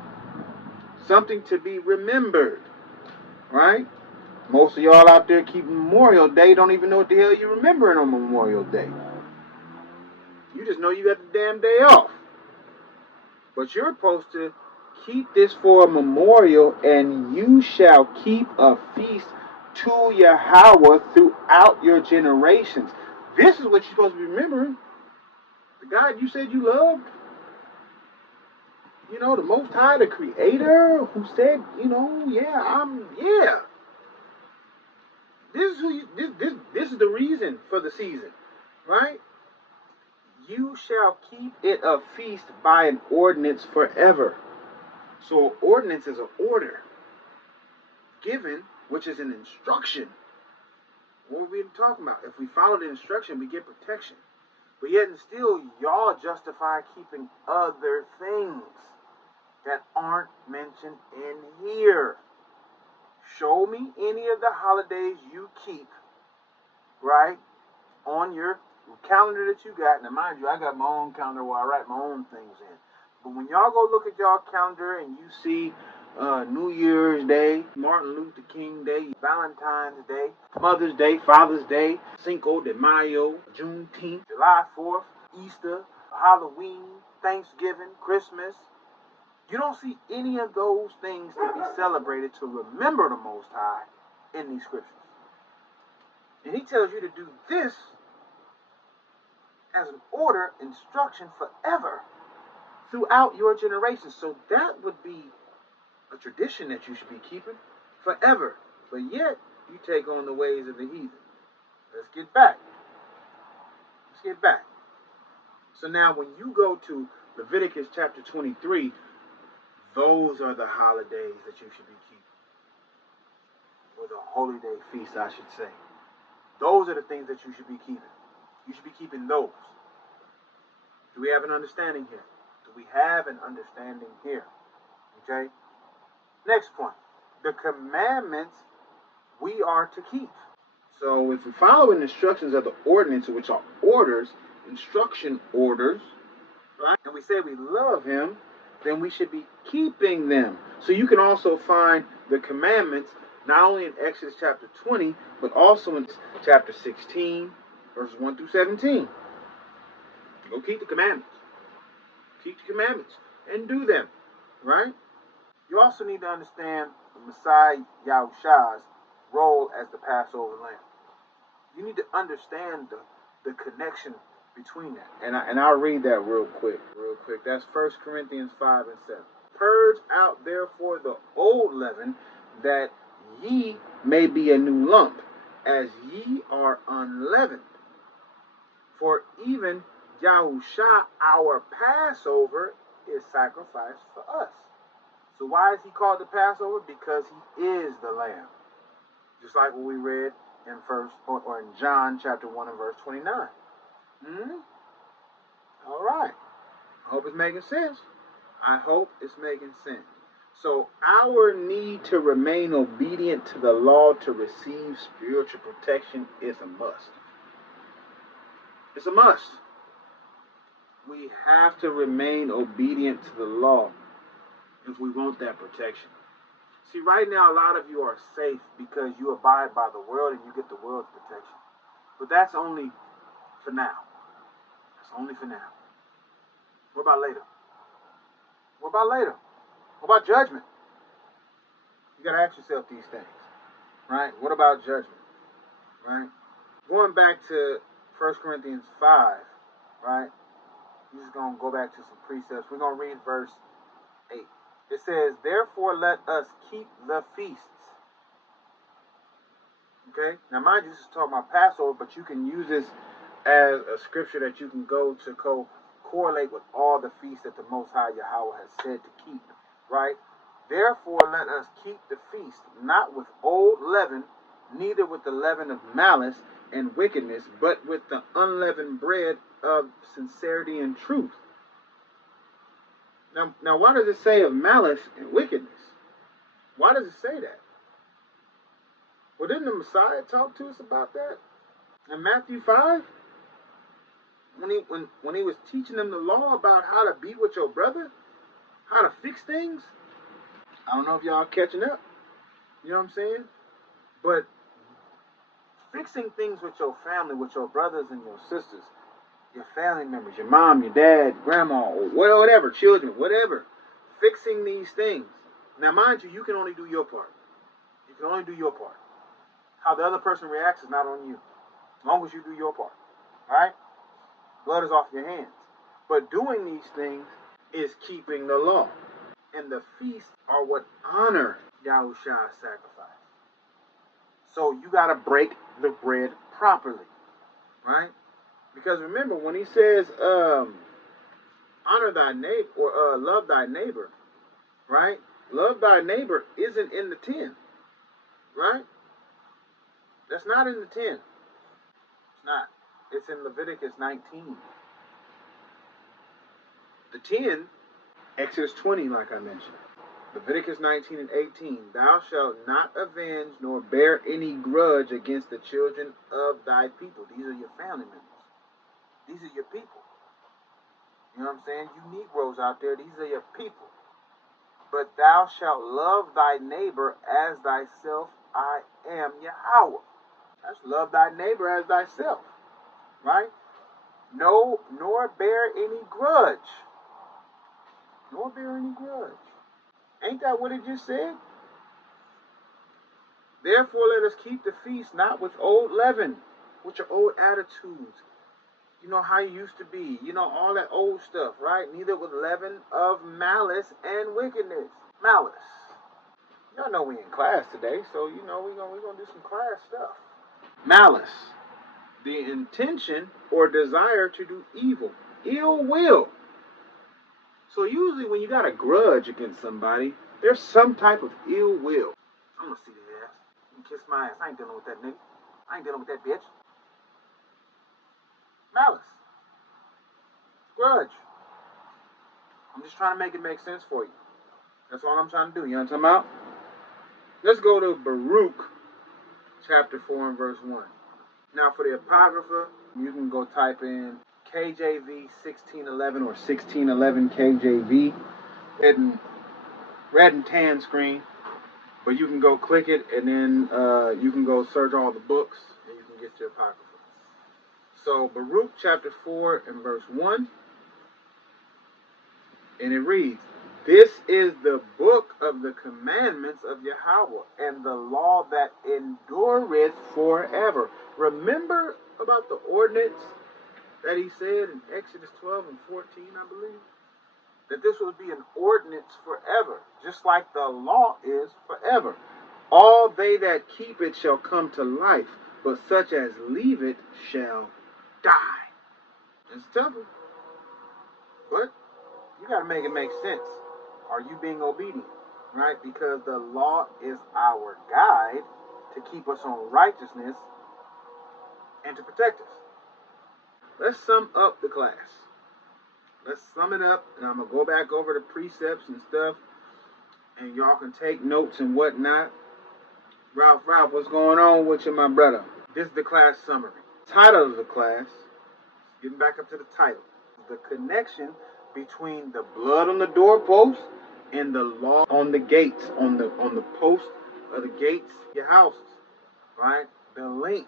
Something to be remembered, right? Most of y'all out there keep Memorial Day, don't even know what the hell you're remembering on Memorial Day. You just know you got the damn day off. But you're supposed to keep this for a memorial, and you shall keep a feast to Yahweh throughout your generations. This is what you're supposed to be remembering. The God you said you loved. You know, the Most High, the Creator, who said, yeah. This is who you, this is the reason for the season, right? You shall keep it a feast by an ordinance forever. So an ordinance is an order given, which is an instruction. What are we talking about? If we follow the instruction, we get protection. But yet and still, y'all justify keeping other things that aren't mentioned in here. Show me any of the holidays you keep, right, on your calendar that you got. Now, mind you, I got my own calendar where I write my own things in. But when y'all go look at y'all calendar and you see New Year's Day, Martin Luther King Day, Valentine's Day, Mother's Day, Father's Day, Cinco de Mayo, Juneteenth, July 4th, Easter, Halloween, Thanksgiving, Christmas, you don't see any of those things to be celebrated to remember the Most High in these scriptures. And he tells you to do this as an order, instruction forever throughout your generations. So that would be a tradition that you should be keeping forever. But yet, you take on the ways of the heathen. Let's get back. So now when you go to Leviticus chapter 23, those are the holidays that you should be keeping. Or the holy day feasts, I should say. Those are the things that you should be keeping. You should be keeping those. Do we have an understanding here? Okay? Next point. The commandments we are to keep. So if we follow the instructions of the ordinance, which are orders, instruction orders, right? And we say we love him, then we should be keeping them. So you can also find the commandments not only in Exodus chapter 20, but also in chapter 16, verses 1 through 17. Go keep the commandments. Keep the commandments and do them, right? You also need to understand the Messiah Yahushua's role as the Passover lamb. You need to understand the connection between that. And I'll read that real quick. That's 1 Corinthians 5 and 7. Purge out therefore the old leaven, that ye may be a new lump, as ye are unleavened. For even Yahushua, our Passover, is sacrificed for us. So why is he called the Passover? Because he is the Lamb. Just like what we read in John chapter 1 and verse 29. All right. I hope it's making sense. So our need to remain obedient to the law to receive spiritual protection is a must. It's a must. We have to remain obedient to the law if we want that protection. See, right now, a lot of you are safe because you abide by the world and you get the world's protection. But that's only for now. What about later? What about judgment? You got to ask yourself these things. right? What about judgment, right? Going back to 1 Corinthians 5, right? We're just going to go back to some precepts. We're going to read verse 8. It says, therefore let us keep the feasts. Okay? Now, mind you, this is talking about Passover, but you can use this as a scripture that you can go to correlate with all the feasts that the Most High Yahweh has said to keep, right? Therefore let us keep the feast, not with old leaven, neither with the leaven of malice and wickedness, but with the unleavened bread of sincerity and truth. Now, why does it say of malice and wickedness? Why does it say that? Well, didn't the Messiah talk to us about that in Matthew 5? When he was teaching them the law about how to be with your brother, how to fix things. I don't know if y'all catching up. You know what I'm saying? But fixing things with your family, with your brothers and your sisters, your family members, your mom, your dad, grandma, or whatever, children, whatever. Fixing these things. Now, mind you, you can only do your part. You can only do your part. How the other person reacts is not on you. As long as you do your part. Right? Blood is off your hands. But doing these things is keeping the law. And the feasts are what honor Yahushua's sacrifice. So you got to break the bread properly. Right? Because remember, when he says, honor thy neighbor, or love thy neighbor, right? Love thy neighbor isn't in the 10. Right? That's not in the 10. It's not. It's in Leviticus 19. The 10, Exodus 20, like I mentioned. Leviticus 19 and 18. Thou shalt not avenge nor bear any grudge against the children of thy people. These are your family members. These are your people. You know what I'm saying? You Negroes out there, these are your people. But thou shalt love thy neighbor as thyself. I am Yahweh. That's love thy neighbor as thyself. Right? No, nor bear any grudge. Nor bear any grudge. Ain't that what it just said? Therefore let us keep the feast not with old leaven, with your old attitudes. You know how you used to be. You know, all that old stuff, right? Neither with leaven of malice and wickedness. Malice. Y'all know we in class today, so you know we're gonna do some class stuff. Malice. The intention or desire to do evil. Ill will. So usually when you got a grudge against somebody, there's some type of ill will. I'm gonna see his ass. You can kiss my ass. I ain't dealing with that nigga. I ain't dealing with that bitch. Malice. Grudge. I'm just trying to make it make sense for you. That's all I'm trying to do. You know what I'm talking about? Let's go to Baruch chapter 4 and verse 1. Now for the Apocrypha, you can go type in KJV 1611 or 1611 KJV. Red and tan screen. But you can go click it and then you can go search all the books and you can get your Apocrypha. So Baruch chapter 4 and verse 1. And it reads, this is the book of the commandments of Yahweh and the law that endureth forever. Remember about the ordinance that he said in Exodus 12 and 14, I believe? That this will be an ordinance forever, just like the law is forever. All they that keep it shall come to life, but such as leave it shall die. It's simple. But you got to make it make sense. Are you being obedient? Right? Because the law is our guide to keep us on righteousness and to protect us. Let's sum up the class. Let's sum it up, and I'm going to go back over the precepts and stuff, and y'all can take notes and whatnot. Ralph, what's going on with you, my brother? This is the class summary. Title of the class, getting back up to the title, the connection between the blood on the doorpost and the law on the gates, on the post of the gates, your houses, right? The link,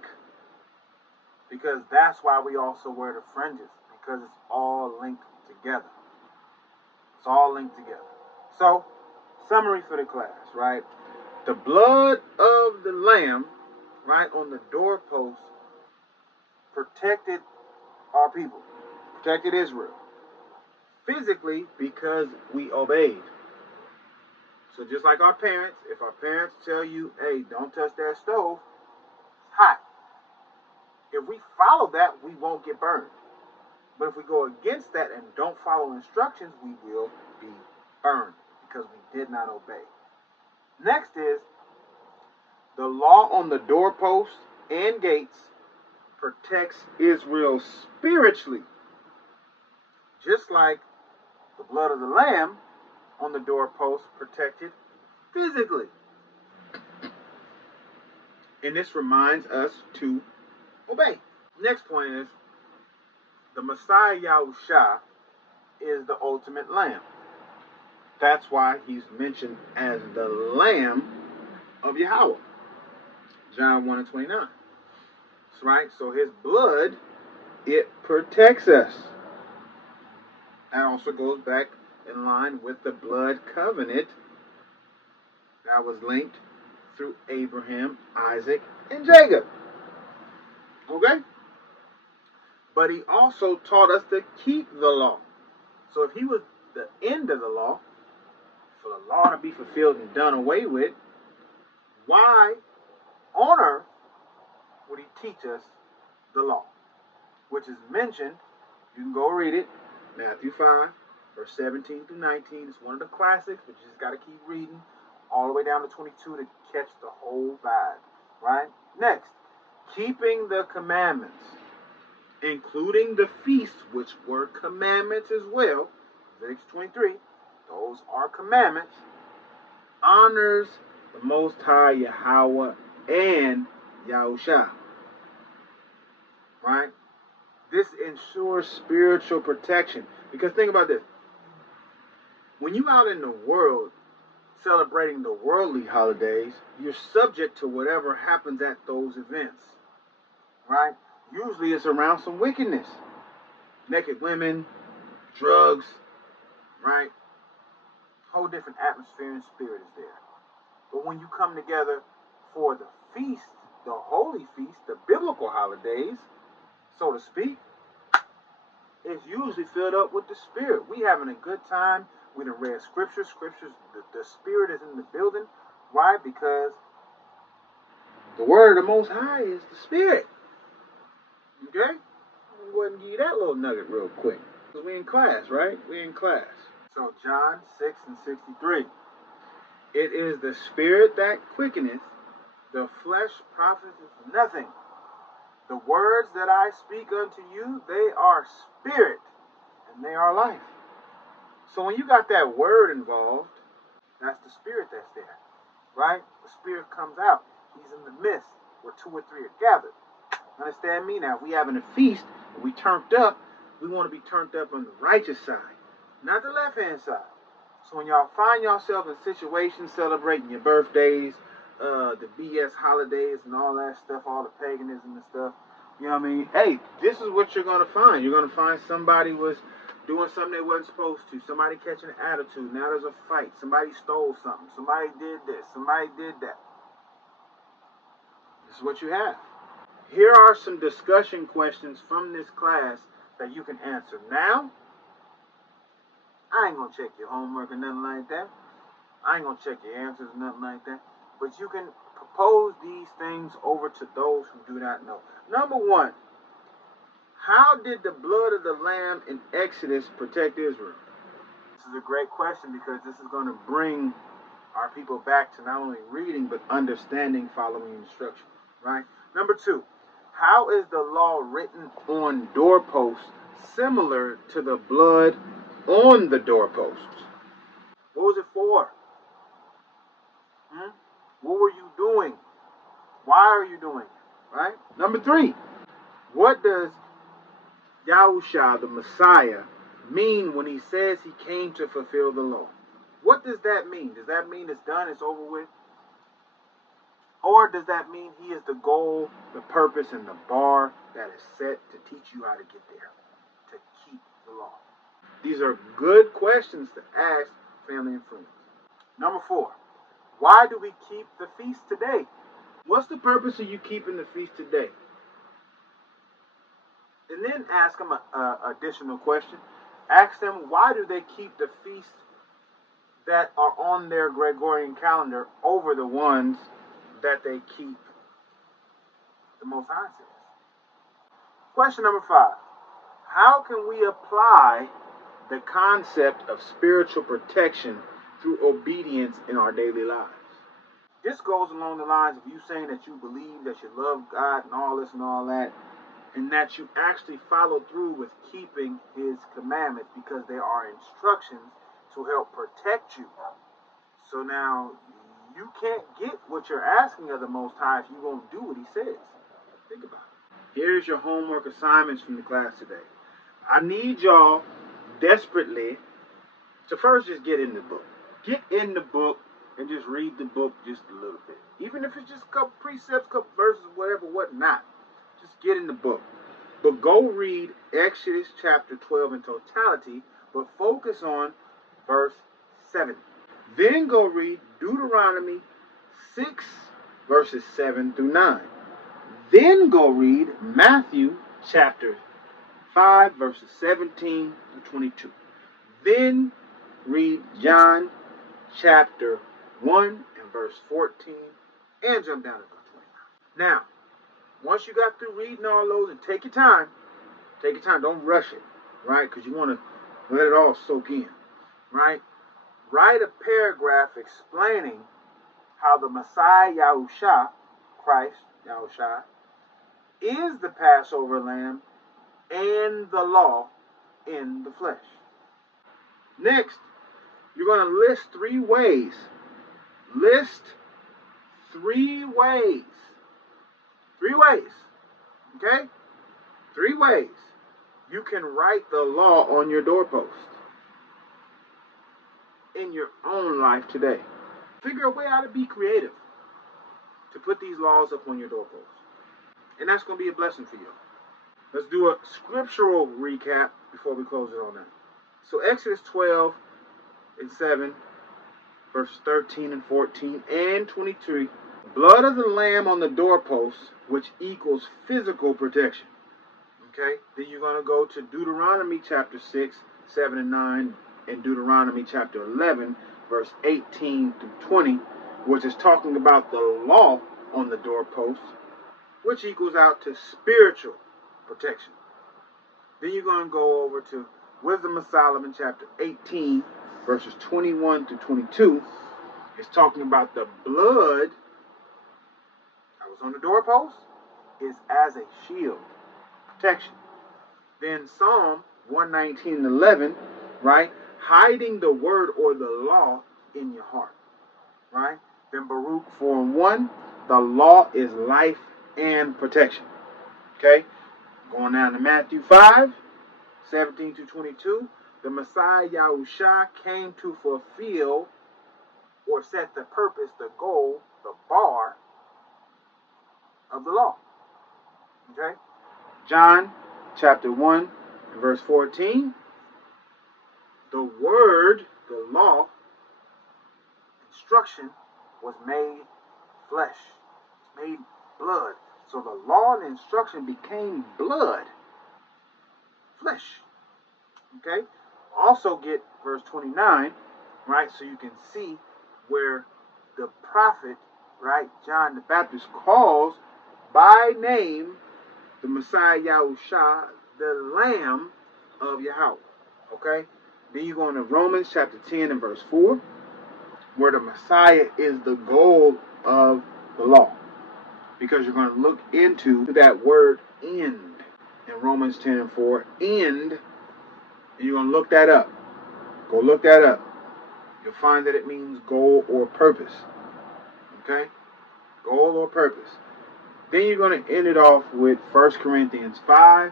because that's why we also wear the fringes, because it's all linked together. It's all linked together. So, summary for the class, right? The blood of the lamb, right, on the doorpost protected our people, protected Israel. Physically, because we obeyed. So just like our parents, if our parents tell you, hey, don't touch that stove, it's hot. If we follow that, we won't get burned. But if we go against that and don't follow instructions, we will be burned because we did not obey. Next is the law on the doorposts and gates protects Israel spiritually, just like the blood of the lamb on the doorpost protected physically. And this reminds us to obey. Next point is the Messiah Yahusha is the ultimate lamb. That's why he's mentioned as the Lamb of Yahweh. John 1:29. That's right. So his blood, it protects us. That also goes back in line with the blood covenant that was linked through Abraham, Isaac, and Jacob. Okay? But he also taught us to keep the law. So if he was the end of the law, for the law to be fulfilled and done away with, why on earth would he teach us the law? Which is mentioned, you can go read it, Matthew 5, verse 17 through 19. It's one of the classics, but you just got to keep reading all the way down to 22 to catch the whole vibe, right? Next, keeping the commandments, including the feasts, which were commandments as well, Leviticus 23, those are commandments, honors the Most High Yahweh and Yahusha. Right? This ensures spiritual protection. Because think about this. When you're out in the world celebrating the worldly holidays, you're subject to whatever happens at those events. Right? Usually it's around some wickedness. Naked women, drugs, right? Whole different atmosphere and spirit is there. But when you come together for the feast, the holy feast, the biblical holidays, so to speak, it's usually filled up with the spirit. We having a good time. We done read scriptures. The spirit is in the building. Why? Because the word of the Most High is the spirit. Okay? I'm going to go ahead and give you that little nugget real quick. Because we in class, right? We in class. So John 6 and 63. It is the spirit that quickeneth, the flesh profiteth nothing. The words that I speak unto you, they are spirit, and they are life. So when you got that word involved, that's the spirit that's there, right? The spirit comes out. He's in the midst where two or three are gathered. Understand me now? If we having a feast, and we turned up, we want to be turned up on the righteous side, not the left-hand side. So when y'all find yourself in situations celebrating your birthdays, the BS holidays and all that stuff, all the paganism and stuff, you know what I mean? Hey, this is what you're going to find. You're going to find somebody was doing something they wasn't supposed to. Somebody catching an attitude. Now there's a fight. Somebody stole something. Somebody did this. Somebody did that. This is what you have. Here are some discussion questions from this class that you can answer. Now, I ain't going to check your homework or nothing like that. I ain't going to check your answers or nothing like that. But you can propose these things over to those who do not know. Number one, how did the blood of the Lamb in Exodus protect Israel? This is a great question because this is going to bring our people back to not only reading but understanding following instructions. Right? Number two, how is the law written on doorposts similar to the blood on the doorposts? What was it for? What were you doing? Why are you doing it? Right? Number three, what does Yahusha, the Messiah, mean when he says he came to fulfill the law? What does that mean? Does that mean it's done, it's over with? Or does that mean he is the goal, the purpose, and the bar that is set to teach you how to get there, to keep the law? These are good questions to ask family and friends. Number four, Why do we keep the feast today? What's the purpose of you keeping the feast today? And then ask them an additional question. Ask them, why do they keep the feast that are on their Gregorian calendar over the ones that they keep the Most High says? Question number 5. How can we apply the concept of spiritual protection through obedience in our daily lives? This goes along the lines of you saying that you believe, that you love God and all this and all that, and that you actually follow through with keeping His commandments because they are instructions to help protect you. So now, you can't get what you're asking of the Most High if you won't do what He says. Think about it. Here's your homework assignments from the class today. I need y'all desperately to first just get in the book. Get in the book and just read the book just a little bit. Even if it's just a couple precepts, couple verses, whatever, whatnot. Just get in the book. But go read Exodus chapter 12 in totality, but focus on verse 7. Then go read Deuteronomy 6, verses 7 through 9. Then go read Matthew chapter 5, verses 17 to 22. Then read John chapter 1 and verse 14, and jump down to verse 29. Now, once you got through reading all those, and take your time, don't rush it, right? Because you want to let it all soak in, right? Write a paragraph explaining how the Messiah Yahusha, Christ Yahusha, is the Passover lamb and the law in the flesh. Next, you're going to list 3 ways. List 3 ways. 3 ways. Okay? 3 ways you can write the law on your doorpost in your own life today. Figure a way how to be creative to put these laws up on your doorpost. And that's going to be a blessing for you. Let's do a scriptural recap before we close it on out. So Exodus 12 and 7, verses 13 and 14 and 23. Blood of the lamb on the doorpost, which equals physical protection. Okay? Then you're going to go to Deuteronomy chapter 6, 7 and 9, and Deuteronomy chapter 11, verse 18 through 20, which is talking about the law on the doorpost, which equals out to spiritual protection. Then you're going to go over to Wisdom of Solomon chapter 18, verses 21 to 22. It's talking about the blood that was on the doorpost is as a shield, protection. Then Psalm 119 and 11, right? Hiding the word or the law in your heart, right? Then Baruch 4 and 1, the law is life and protection. Okay? Going down to Matthew 5, 17 to 22, the Messiah Yahusha came to fulfill or set the purpose, the goal, the bar of the law. Okay? John chapter 1 and verse 14, the word, the law, instruction was made flesh, made blood. So the law and instruction became blood, flesh. Okay? Also get verse 29, right? So you can see where the prophet, right, John the Baptist calls by name the Messiah Yahusha, the Lamb of Yahweh. Okay? Then you go into Romans chapter 10 and verse 4, where the Messiah is the goal of the law. Because you're going to look into that word end in Romans 10 and 4. End, and you're going to look that up. Go look that up. You'll find that it means goal or purpose. Okay? Goal or purpose. Then you're going to end it off with 1 Corinthians 5,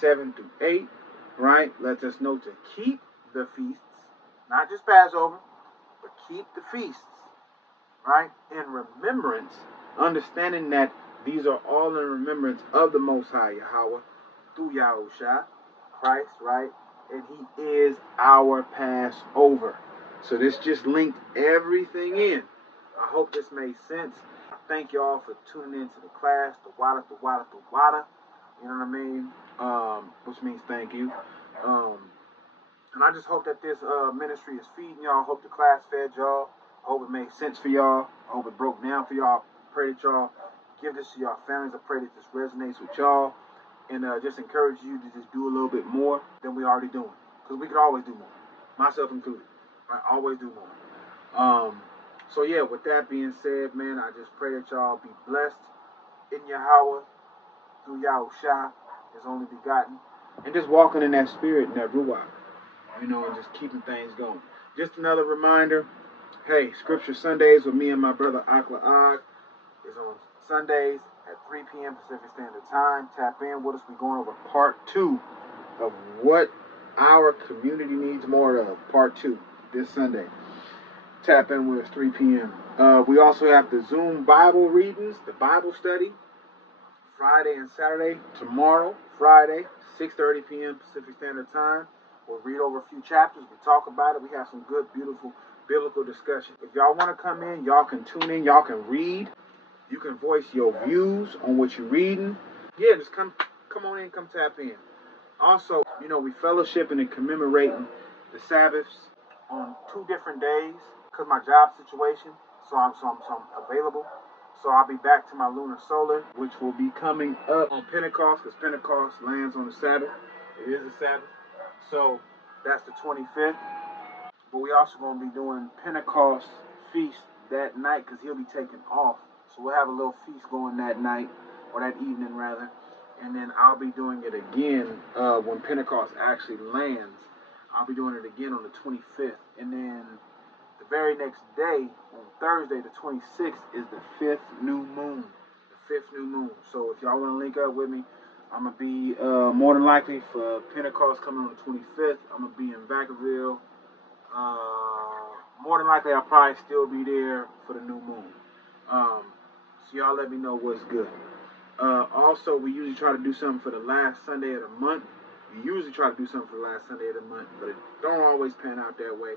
7 through 8. Right? Lets us know to keep the feasts. Not just Passover, but keep the feasts. Right? In remembrance. Understanding that these are all in remembrance of the Most High Yahweh through Yahusha, Christ, right? And He is our Passover. So this just linked everything in. I hope this made sense. I thank y'all for tuning into the class, the wada. You know what I mean? Which means thank you. And I just hope that this ministry is feeding y'all. I hope the class fed y'all. I hope it made sense for y'all. I hope it broke down for y'all. I pray that y'all give this to y'all families. I pray that this resonates with y'all. And just encourage you to just do a little bit more than we already doing. Because we could always do more. Myself included. I always do more. So yeah, with that being said, man, I just pray that y'all be blessed in Yahweh through Yahusha, His only begotten, and just walking in that spirit and that ruach, and just keeping things going. Just another reminder, hey, Scripture Sundays with me and my brother Akla Ag is on Sundays at 3 p.m. Pacific Standard Time. Tap in with us. We're going over part 2 of what our community needs more of. Part 2 this Sunday. Tap in with us 3 p.m. We also have the Zoom Bible readings, the Bible study, Friday and Saturday. Tomorrow, Friday, 6:30 p.m. Pacific Standard Time. We'll read over a few chapters. We talk about it. We have some good, beautiful biblical discussion. If y'all want to come in, y'all can tune in. Y'all can read. You can voice your views on what you're reading. Yeah, just come on in, come tap in. Also, we fellowshipping and commemorating the Sabbaths on 2 different days because my job situation. So I'm available. So I'll be back to my lunar solar, which will be coming up on Pentecost because Pentecost lands on the Sabbath. It is a Sabbath. So that's the 25th. But we also going to be doing Pentecost feast that night because he'll be taking off. So we'll have a little feast going that night, or that evening rather. And then I'll be doing it again when Pentecost actually lands. I'll be doing it again on the 25th. And then the very next day, on Thursday, the 26th, is the 5th new moon. The 5th new moon. So if y'all want to link up with me, I'm going to be more than likely for Pentecost coming on the 25th. I'm going to be in Vacaville. More than likely, I'll probably still be there for the new moon. So y'all let me know what's good. Also, we usually try to do something for the last Sunday of the month. We usually try to do something for the last Sunday of the month, but it don't always pan out that way.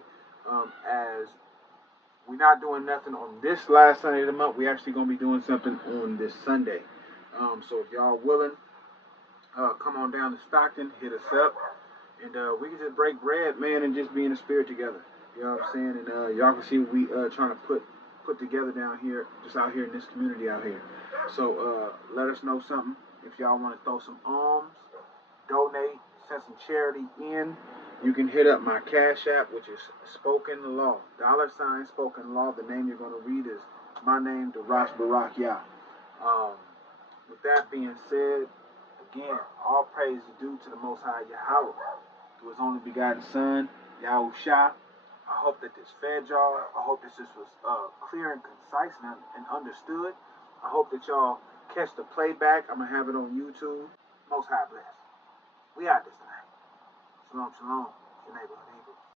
As we're not doing nothing on this last Sunday of the month, we're actually going to be doing something on this Sunday. So if y'all willing, come on down to Stockton, hit us up, and we can just break bread, man, and just be in the spirit together. You know what I'm saying? And y'all can see what we trying to put together down here, just out here in this community out here. So let us know something. If y'all want to throw some alms, donate, send some charity in, you can hit up my Cash App, which is Spoken Law. $ Spoken Law. The name you're going to read is my name, Darash Barak Yah. With that being said, again, all praise is due to the Most High Yahweh, through His only begotten Son, Yahusha. I hope that this fed y'all. I hope that this was clear and concise and understood. I hope that y'all catch the playback. I'm going to have it on YouTube. Most High bless. We out this tonight. Shalom, shalom. Your neighborhood Hebrew.